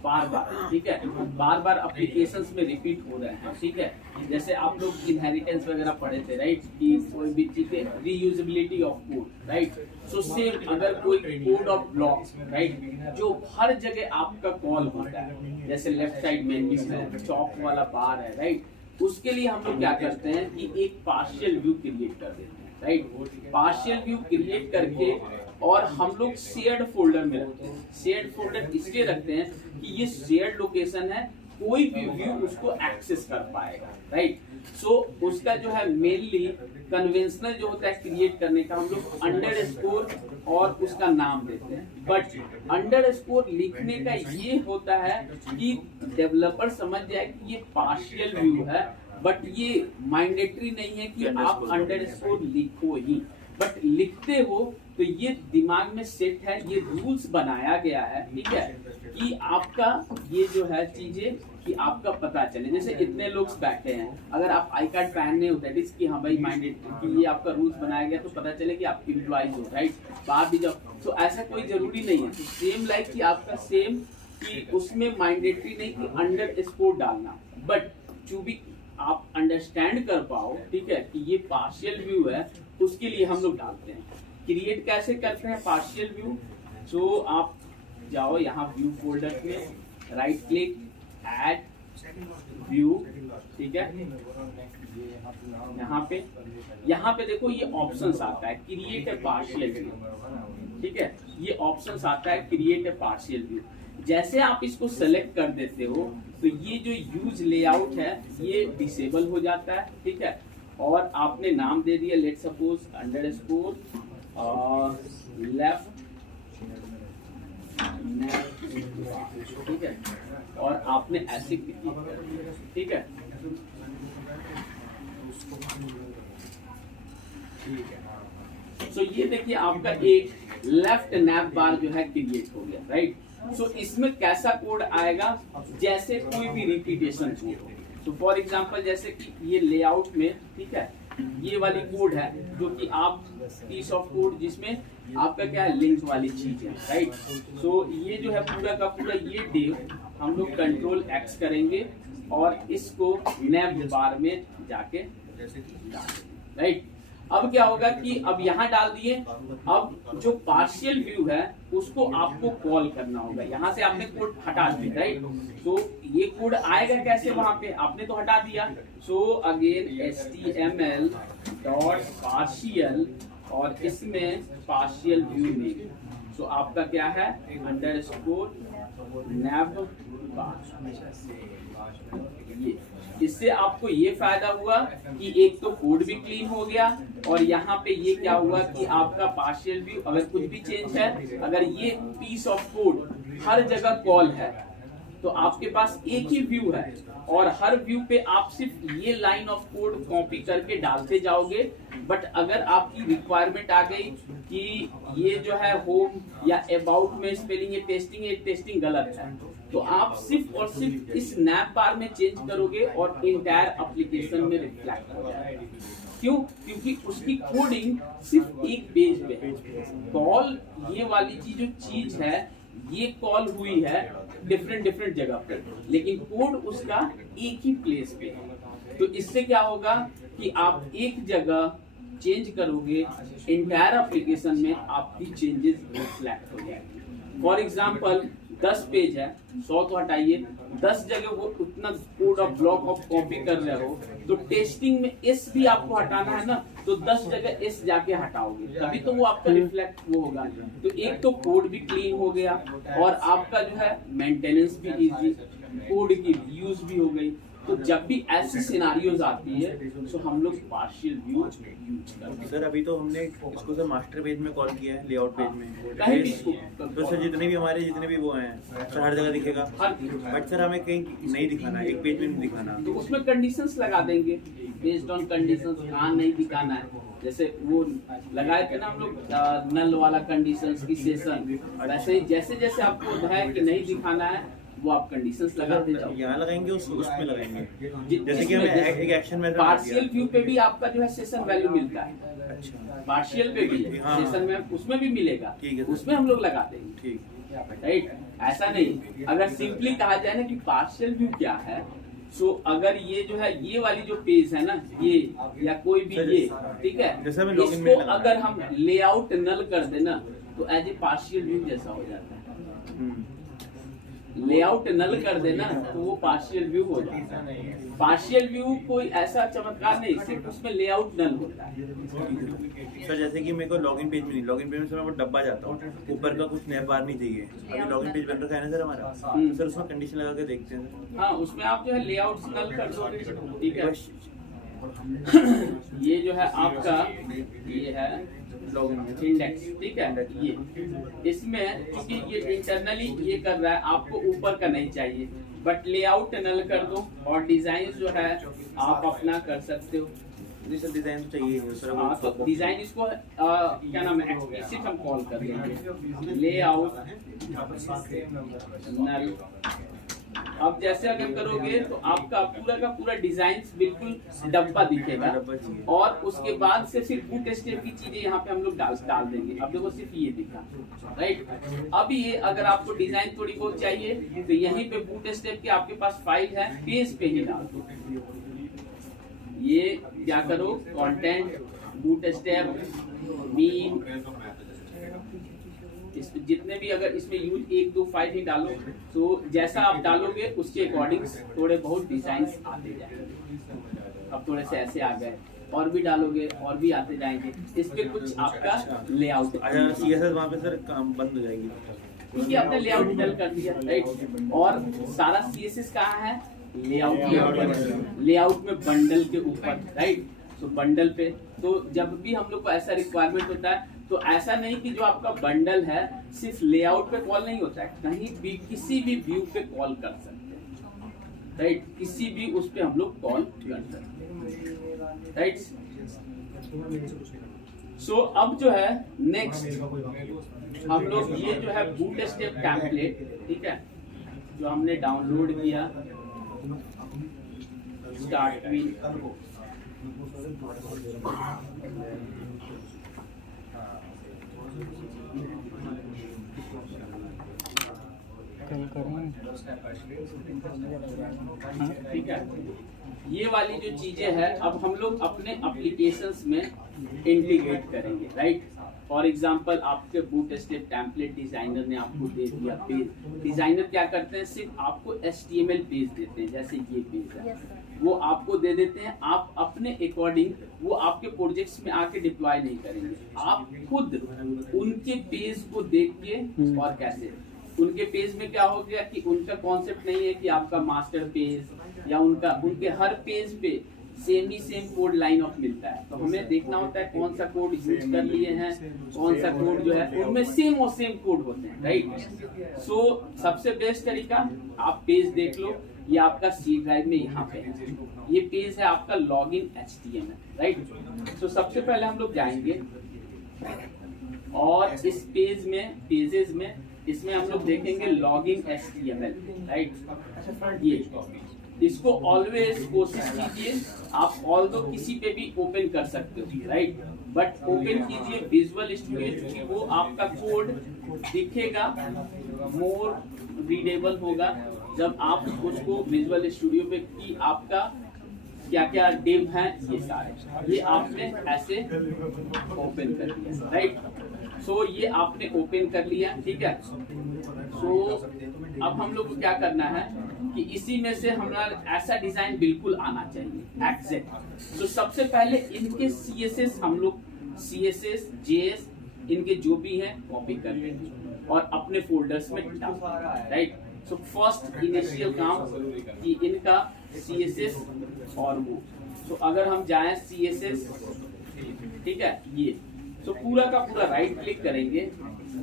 बार बार, ठीक है, बार बार एप्लीकेशंस में रिपीट हो रहे हैं, ठीक है। जैसे आप लोग इनहेरिटेंस वगैरह पढ़े थे, राइट, कि कोई भी चीज reusability of code, right. So same अगर कोई कोड ऑफ ब्लॉक, राइट, जो हर जगह आपका कॉल होता है, जैसे लेफ्ट साइड मेन्यू है, चॉप वाला बार है, राइट, उसके लिए हम लोग क्या करते हैं कि एक पार्शियल व्यू क्रिएट कर देते हैं, राइट। पार्शियल व्यू क्रिएट करके और हम लोग शेयर्ड फोल्डर में रखते हैं। शेयर्ड फोल्डर इसलिए रखते हैं कि ये शेयर्ड लोकेशन है, कोई भी व्यू उसको एक्सेस कर पाएगा, राइट। सो उसका जो है मेनली कन्वेंशनल जो होता है क्रिएट करने का, हम लोग अंडरस्कोर और उसका नाम देते हैं। बट अंडरस्कोर लिखने का ये होता है कि डेवलपर समझ जाए कि ये पार्शियल व्यू है, बट ये मैंडेटरी नहीं है कि आप अंडरस्कोर लिखो ही, बट लिखते हो तो ये दिमाग में सेट है, ये रूल्स बनाया गया है, ठीक है, कि आपका ये जो है चीजें कि आपका पता चले। जैसे इतने लोग बैठे हैं, अगर आप आई कार्ड पहनने हो दैट इज कि हाँ भाई मैंडेटरी कि ये आपका रूल्स बनाया गया तो पता चले कि आप एम्प्लॉइज हो, राइट, बाहर भी जाओ तो ऐसा कोई जरूरी नहीं है। सेम लाइक कि आपका सेम कि उसमें मैंडेटरी नहीं कि अंडरस्कोर डालना, बट चूंकि आप अंडरस्टैंड कर पाओ, ठीक है, कि ये पार्शियल व्यू है, उसके लिए हम लोग डालते हैं। क्रिएट कैसे करते हैं पार्शियल व्यू? सो आप जाओ यहाँ व्यू फोल्डर में, राइट क्लिक, ऐड व्यू, ठीक है, यहाँ पे देखो ये ऑप्शंस आता है क्रिएट ए पार्शियल व्यू, ठीक है, ये ऑप्शंस आता है क्रिएट ए पार्शियल व्यू। जैसे आप इसको सेलेक्ट कर देते हो तो ये जो यूज लेआउट है ये डिसेबल हो जाता है, ठीक है, और आपने नाम दे दिया लेट सपोज अंडरस्कोर लेफ्ट, ठीक है, और आपने ऐसे ठीक है, सो ये देखिए आपका एक लेफ्ट नैप बार जो है क्रिएट हो गया, राइट। सो इसमें कैसा कोड आएगा? जैसे कोई भी रिपीटेशन कोड हो। तो फॉर एग्जांपल जैसे कि ये लेआउट में, ठीक है, ये वाली कोड है जो कि आप पीस ऑफ कोड जिसमें आपका क्या है लिंक वाली चीज है, राइट। सो ये जो है पूरा का पूरा ये डिव हम लोग कंट्रोल X करेंगे और इसको नैप बार में जाके, राइट। अब क्या होगा कि अब यहाँ डाल दिए, अब जो पार्शियल व्यू है उसको आपको कॉल करना होगा। यहाँ से आपने कोड हटा दिया, राइट, तो ये कोड आएगा कैसे वहां पे? आपने तो हटा दिया। So again HTML dot partial और इसमें पार्शियल व्यू में, सो आपका क्या है अंडरस्कोर नैप ये। इससे आपको ये फायदा हुआ कि एक तो कोड भी क्लीन हो गया और यहाँ पे ये क्या हुआ कि आपका पार्शियल व्यू अगर कुछ भी चेंज है, अगर ये पीस ऑफ कोड हर जगह कॉल है तो आपके पास एक ही व्यू है और हर व्यू पे आप सिर्फ ये लाइन ऑफ कोड कॉपी करके डालते जाओगे। बट अगर आपकी रिक्वायरमेंट आ गई कि ये जो है होम या अबाउट में स्पेलिंग ये टेस्टिंग गलत है, तो आप सिर्फ और सिर्फ इस नैप बार में चेंज करोगे और इंटायर एप्लीकेशन में रिफ्लेक्ट हो जाएगा। क्यों? क्योंकि उसकी कोडिंग सिर्फ एक पेज पे है। कॉल ये वाली चीज है, ये कॉल हुई है डिफरेंट जगह पे, लेकिन कोड उसका एक ही प्लेस पे है। तो इससे क्या होगा कि आप एक जगह चेंज करोगे, इंटायर एप्लीकेशन में आपकी चेंजेस रिफ्लेक्ट हो जाएगी। फॉर एग्जांपल 10 पेज है, 100 तो हटाइए, 10 जगह वो उतना code of block of copy कर रहे हो, तो टेस्टिंग में एस भी आपको हटाना है ना, तो 10 जगह एस जाके हटाओगे, तभी तो वो आपका रिफ्लेक्ट वो होगा। तो एक तो कोड भी क्लीन हो गया और आपका जो है मेंटेनेंस भी इजी, कोड की यूज भी हो गई। तो जब भी ऐसी सिनारियोज आती है तो हम लोग पार्शियल व्यू यूज करते हैं। सर अभी तो हमने इसको सर मास्टर पेज में कॉल किया है, लेआउट पेज में कहीं भी इसको तो सर जितने भी वो हैं सर हर जगह दिखेगा, बट सर हमें कहीं नहीं दिखाना, एक पेज में नहीं दिखाना। तो उसमें कंडीशंस लगा देंगे, बेस्ड ऑन कंडीशंस कहाँ नहीं दिखाना है। जैसे वो लगाए थे ना हम लोग नल वाला कंडीशंस की सेशन, वैसे ही जैसे जैसे आपको है कि नहीं दिखाना है वो आप कंडीशंस लगाते जाओ। यहाँ लगाएंगे उसमें लगाएंगे, जैसे कि हमें एक एक्शन में पार्शियल व्यू पे भी आपका जो है सेशन वैल्यू मिलता है। अच्छा पार्शियल पे भी है, हाँ। सेशन में उसमें भी मिलेगा, ठीक है, उसमें हम लोग लगा देंगे। ठीक राइट, ऐसा नहीं। अगर सिंपली कहा जाए ना कि पार्शियल व्यू क्या है, सो अगर ये जो है ये वाली जो पेज है ना, ये या कोई भी ये, ठीक है, जैसे हमें लॉगिन में इसको लगाना अगर हम लेआउट नल कर देना तो एज ए पार्शियल व्यू जैसा हो जाता है। लेआउट नल कर देना तो वो पार्शियल व्यू हो जाता है। पार्शियल व्यू कोई ऐसा चमत्कार नहीं, सिर्फ उसमें लेआउट नल होता है। सर जैसे कि मेरे को लॉगिन पेज में नहीं, लॉगिन पेज में सर मैं वो डब्बा जाता हूँ, ऊपर का कुछ नैप बार नहीं चाहिए। अभी लॉगिन पेज बन रखा है ना सर हमारा, तो सर उसमें कंडीशन लगा के देखते हैं। हाँ, उसमें आप जो है लेआउट नल कर दोगे, ठीक है। ये जो है आपका ये है लॉगिन इंडेक्स, ठीक है। ये इसमें क्योंकि ये इंटरनली ये कर रहा है, आपको ऊपर का नहीं चाहिए, बट लेआउट नल कर दो और डिजाइन जो है आप अपना कर सकते हो। जी सर डिजाइन तो चाहिए ही सर। हाँ, तो डिजाइन इसको क्या नाम है, एक्सप्लिसिट हम कॉल कर देंगे, लेआउट नल। अब जैसे अगर करोगे तो आपका पूरा का पूरा डिजाइन बिल्कुल डब्बा दिखेगा, और उसके बाद से फिर बूट स्टेप की चीजें यहाँ पे हम लोग डाल देंगे। अब देखो सिर्फ ये दिखा, राइट। अब ये अगर आपको डिजाइन थोड़ी बहुत चाहिए तो यहीं पे बूट स्टेप के आपके पास फाइल है, पेज पे ही डाल दो। ये क्या करो, कंटेंट बूट स्टेप मीन, जितने भी अगर इसमें यूज 1-2 फाइल ही डालो, तो जैसा आप डालोगे उसके अकॉर्डिंग थोड़े बहुत डिजाइन आते जाएंगे। अब थोड़े से ऐसे आ गए, और भी डालोगे और भी आते जाएंगे, इस पे कुछ आपका लेआउट CSS वहाँ पे सर काम बंद हो जाएगी क्योंकि आपने लेआउट डल कर दिया, राइट। और सारा CSS कहाँ है, लेआउट के ऊपर, लेआउट में बंडल के ऊपर, राइट। तो बंडल पे, तो जब भी हम लोग को ऐसा रिक्वायरमेंट होता है तो ऐसा नहीं कि जो आपका बंडल है सिर्फ लेआउट पे कॉल नहीं होता है, कहीं भी किसी भी व्यू पे कॉल कर सकते हैं, राइट। किसी भी उस पे हम लोग कॉल कर सकते हैं, राइट। सो अब जो है नेक्स्ट हम लोग ये जो है बूट स्टेप टेम्पलेट, ठीक है, जो हमने डाउनलोड किया, स्टार्ट विद ठीक है। ये वाली जो चीजें हैं अब हम लोग अपने एप्लीकेशंस में इंटीग्रेट करेंगे, राइट। फॉर एग्जांपल आपके बूट स्टेप टेम्पलेट डिजाइनर ने आपको दे दिया पेज, डिजाइनर क्या करते हैं, सिर्फ आपको HTML पेज देते हैं, जैसे ये पेज है वो आपको दे देते हैं। आप अपने अकॉर्डिंग वो आपके प्रोजेक्ट्स में आके डिप्लॉय नहीं करेंगे, आप खुद उनके पेज को देख के, और कैसे उनके पेज में क्या हो गया कि उनका कॉन्सेप्ट नहीं है कि आपका मास्टर पेज या उनके हर पेज पे सेम कोड लाइन ऑफ मिलता है, तो हमें देखना होता है कौन सा कोड यूज कर लिए हैं, कौन सा कोड जो है उनमें सेम कोड होते हैं, राइट। सो सबसे बेस्ट तरीका, आप पेज देख लो, ये आपका C ड्राइव में यहाँ पे है, ये पेज है आपका लॉगिन HTML, राइट। तो सबसे पहले हम लोग जाएंगे और इस पेज में पेजेस में इसमें हम लोग देखेंगे लॉगिंग HTML, राइट। ये इसको ऑलवेज कोशिश कीजिए आप ऑल दो किसी पे भी ओपन कर सकते हो, राइट, बट ओपन कीजिए विजुअल स्टूडियो, क्योंकि वो आपका कोड दिखेगा, मोर रीडेबल होगा जब आप उसको विजुअल स्टूडियो पे कि आपका क्या क्या डिव है, ये सारे ये आपने ऐसे ओपन कर लिया, राइट। सो ये आपने ओपन कर लिया, ठीक है। सो अब हम लोग को क्या करना है कि इसी में से हमारा ऐसा डिजाइन बिल्कुल आना चाहिए एग्जैक्ट। तो सबसे पहले इनके CSS हम लोग CSS JS इनके जो भी हैं कॉपी कर लेंगे और अपने फोल्डर्स में डाल, राइट। सो फर्स्ट इनिशियल काम कि इनका CSS और वो, सो अगर हम जाएं CSS, ठीक है, ये तो पूरा का पूरा राइट क्लिक करेंगे,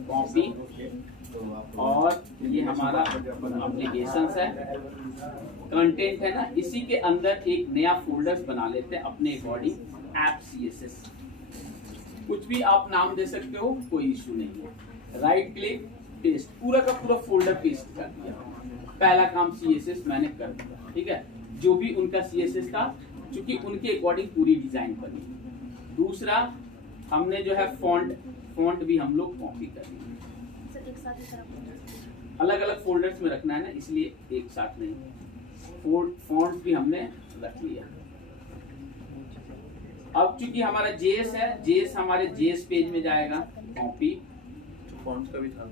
कॉपी, और ये हमारा एप्लीकेशंस है, कंटेंट है ना, इसी के अंदर एक नया फोल्डर्स बना लेते हैं अपने अकॉर्डिंग, ऐप CSS, कुछ भी आप नाम दे सकते हो, कोई इशू नहीं है। राइट क्लिक, पेस्ट, पूरा का पूरा फोल्डर पेस्ट कर दिया। पहला काम CSS मैंने कर दिया, ठीक है, जो भी उनका CSS था, क्योंकि उनके अकॉर्डिंग पूरी डिजाइन बनी। दूसरा हमने जो है फॉन्ट भी हम लोग कॉपी कर लिए, अलग अलग फोल्डर्स में रखना है ना, इसलिए एक साथ नहीं, फॉन्ट भी हमने रख लिया। अब चूंकि हमारा JS है, JS हमारे JS पेज में जाएगा, कॉपी, फॉन्ट्स का भी था,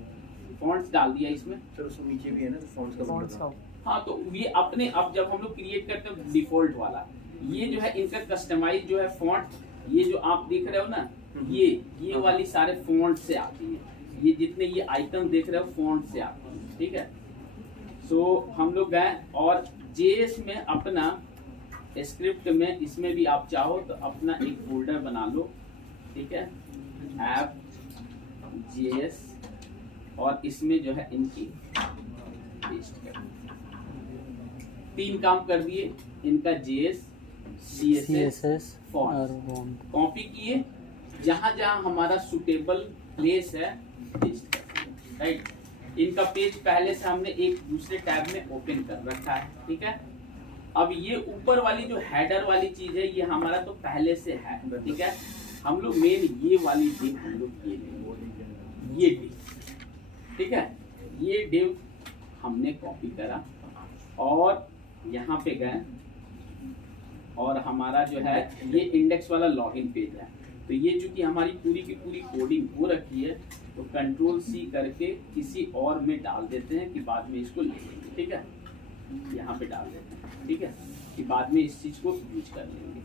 फॉन्ट्स डाल दिया इसमें, सर उसमें नीचे भी है ना, तो फॉन्ट्स का। हाँ, तो ये अपने, अब जब हम लोग क्रिएट करते हैं डिफॉल्ट वाला, ये जो है इनका कस्टमाइज जो है फॉन्ट, ये जो आप देख रहे हो ना, ये वाली सारे फॉन्ट से आती है, ये जितने ये आइटम देख रहे हो फॉन्ट से आती है, ठीक है। सो हम लोग गए और JS में अपना स्क्रिप्ट में, इसमें भी आप चाहो तो अपना एक फोल्डर बना लो, ठीक है, ऐप JS, और इसमें जो है इनकी पेस्ट कर, 3 काम कर दिए, इनका JS CSS फॉन्ट कॉपी किए, जहां जहां हमारा सुटेबल प्लेस है पेस्ट कर, राइट। इनका पेज पहले से हमने एक दूसरे टैब में ओपन कर रखा है, ठीक है। अब ये ऊपर वाली जो हेडर वाली चीज है, ये हमारा तो पहले से है, ठीक है। हम लोग मेन ये वाली डिव हम लोग ये डिव, ठीक है, ये डिव हमने कॉपी करा और यहाँ पे गए, और हमारा जो है ये इंडेक्स वाला लॉगिन पेज है, तो ये चूंकि हमारी पूरी की पूरी कोडिंग हो रखी है, तो Ctrl+C करके किसी और में डाल देते हैं कि बाद में इसको ले लेंगे, ठीक है, यहाँ पे डाल देते हैं, ठीक है, कि बाद में इस चीज को यूज कर लेंगे।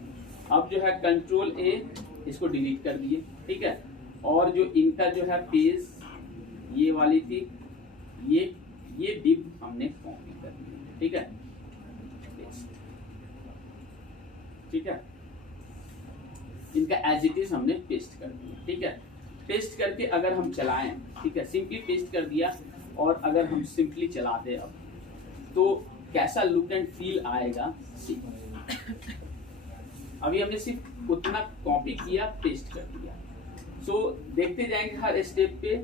अब जो है Ctrl+A, इसको डिलीट कर दिए, ठीक है, और जो इनका जो है पेज ये वाली थी, ये डिव हमने कॉपी कर दी, ठीक है, ठीक है, इनका एज इट इज हमने पेस्ट कर दिया, ठीक है। पेस्ट करके अगर हम चलाएं, ठीक है, सिंपली पेस्ट कर दिया, और अगर हम सिंपली चलाते अब तो कैसा लुक एंड फील आएगा, अभी हमने सिर्फ उतना कॉपी किया, पेस्ट कर दिया। सो देखते जाएंगे हर स्टेप पे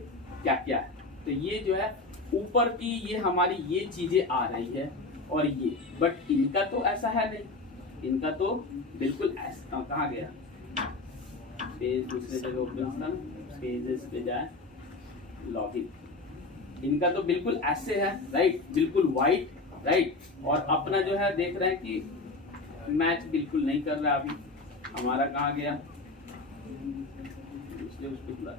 क्या क्या है। तो ये जो है ऊपर की ये हमारी ये चीजें आ रही है, और ये, बट इनका तो ऐसा है नहीं, इनका तो बिल्कुल ऐसा, कहाँ गया पेज, दूसरे जगह ओपन, पेजेस पे जाए, लॉगिन, इनका तो बिल्कुल ऐसे है, राइट, बिल्कुल वाइट, राइट, और अपना जो है देख रहे हैं कि मैच बिल्कुल नहीं कर रहा। अभी हमारा कहाँ गया, दूसरे उस पे खुला,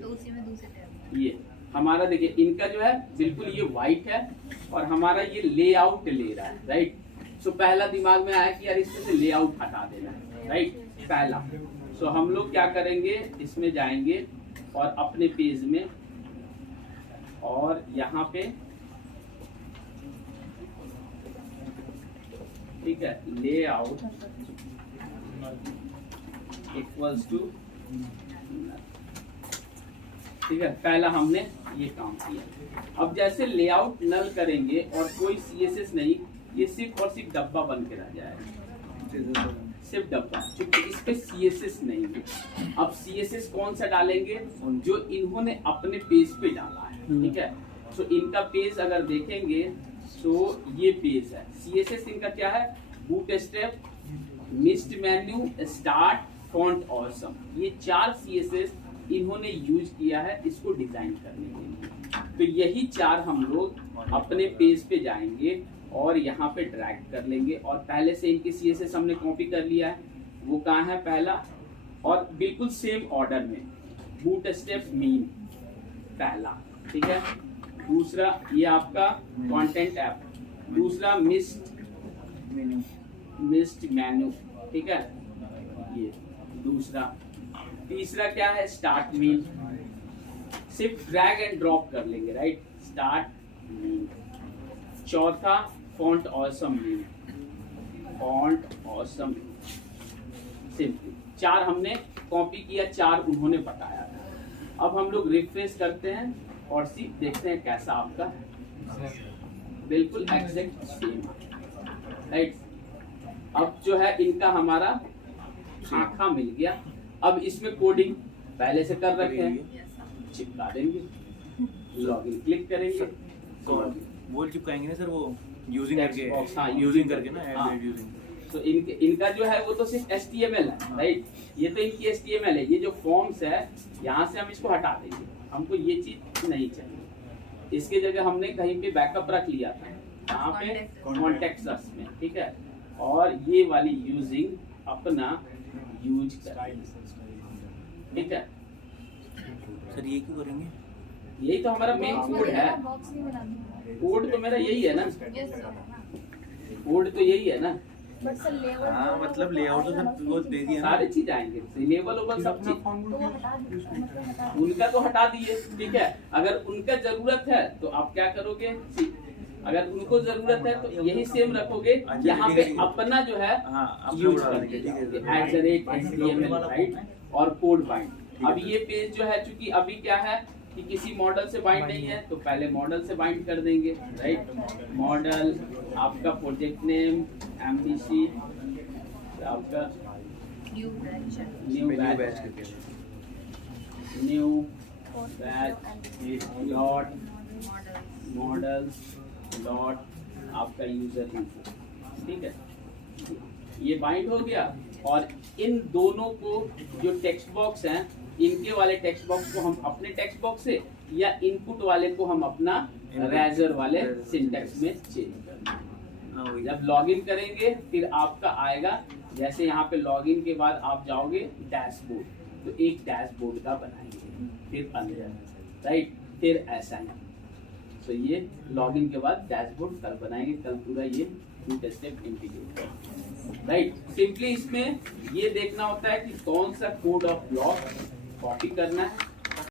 तो उसी में दूसरे टैब, ये हमारा देखिए, इनका जो है बिल्कुल ये वाइट है, और हमारा ये लेआउट ले रहा है, राइट। सो पहला दिमाग में आया कि यार इसमें से लेआउट हटा देना है, राइट, पहला। सो हम लोग क्या करेंगे, इसमें जाएंगे और अपने पेज में, और यहाँ पे, ठीक है, लेआउट इक्वल्स टू, ठीक है, पहला हमने ये काम किया। अब जैसे लेआउट नल करेंगे और कोई CSS नहीं, ये सिर्फ और सिर्फ डब्बा बन के रह जाएगा, सिर्फ डब्बा, क्योंकि इस पे CSS नहीं है। अब CSS कौन सा डालेंगे, जो इन्होंने अपने पेज पे डाला है, ठीक है। तो इनका पेज अगर देखेंगे तो ये पेज है। CSS इनका क्या है, bootstrap, mist menu, start, font awesome, ये 4 CSS इन्होंने यूज किया है इसको डिजाइन करने के लिए। तो यही 4 हम लोग अपने पेज पे जाएंगे और यहाँ पे ड्रैग कर लेंगे, और पहले से इनके CSS हमने कॉपी कर लिया है। वो कहाँ है, पहला, और बिल्कुल सेम ऑर्डर में, बूटस्ट्रैप मीन पहला, ठीक है। दूसरा ये आपका कंटेंट ऐप, दूसरा मिस्ट मेन्यू, ठीक है, ये दूसरा। तीसरा क्या है, स्टार्ट मीन, सिर्फ ड्रैग एंड ड्रॉप कर लेंगे, राइट, स्टार्ट मीन। चौथा font awesome mean, font awesome, simple. 4 हमने कॉपी किया, 4 उन्होंने बताया था। अब हम लोग रिफ्रेश करते हैं और सिर्फ देखते हैं कैसा आपका बिल्कुल एग्जैक्ट सेम, राइट। अब जो है इनका हमारा खाखा मिल गया। अब इसमें कोडिंग पहले से कर रखे हैं, चिपका देंगे, लॉगिन क्लिक करेंगे, वो चिपकाएंगे ना सर, वो यूजिंग करके, हाँ, यूजिंग करके ना, हाँ। Add using. तो इनका जो है वो तो सिर्फ HTML है, राइट, ये तो इनकी HTML है। ये जो फॉर्म्स है यहाँ से हम इसको हटा देंगे, हमको ये चीज नहीं चाहिए। इसके जगह हमने कहीं पे बैकअप रख लिया था, यहाँ पे कॉन्टेक्ट अस में, ठीक है। और ये वाली यूजिंग अपना यूज करेंगे, ठीक है। सर ये क्यों करेंगे? यही तो हमारा मेन कोड है। बॉक्स नहीं बना दूंगा। कोड तो मेरा यही है ना, कोड तो यही है ना। बट सर लेवल हाँ मतलब लेआउट तो सर वो दे दिया ना। सारे चीज आएंगे, लेवल ओबल सब चीज तो वो हटा दीजिए, मतलब हटा उनका तो हटा दिए, ठीक है। अगर उनका जरूरत है तो आप क्या करोगे, अगर उनको जरूरत है तो यही सेम रखोगे, अच्छा, यहाँ ठीक पे है। अपना जो है हाँ, अपना यूज उड़ा करके देंगे, ठीक है। जाओगे, @HTML, राइट, और कोड बाइंड। अब ये पेज जो है, चूंकि अभी क्या है कि किसी मॉडल से बाइंड नहीं है, तो पहले मॉडल से बाइंड कर देंगे, राइट। मॉडल, आपका प्रोजेक्ट नेम MVC, आपका न्यू बैच न्यू बैच, करके new batch dot models dot आपका यूजर इन्फो, ठीक है। ये बाइंड हो गया। और इन दोनों को जो टेक्स्ट बॉक्स हैं, इनके वाले टेक्स्ट बॉक्स को हम अपने टेक्स्ट बॉक्स से, या इनपुट वाले को हम अपना रेजर वाले सिंटैक्स में चेंज करेंगे। जब लॉगिन करेंगे फिर आपका आएगा, जैसे यहाँ पे लॉगिन के बाद आप जाओगे डैशबोर्ड, तो एक डैशबोर्ड का बनाएंगे, फिर अंदर, राइट, फिर ऐसा ही। तो ये लॉगिन के बाद डैशबोर्ड कल बनाएंगे, कल पूरा ये 2 स्टेप इंटीग्रेट, राइट। सिंपली इसमें ये देखना होता है कि कौन सा कोड ऑफ ब्लॉक कॉपी करना है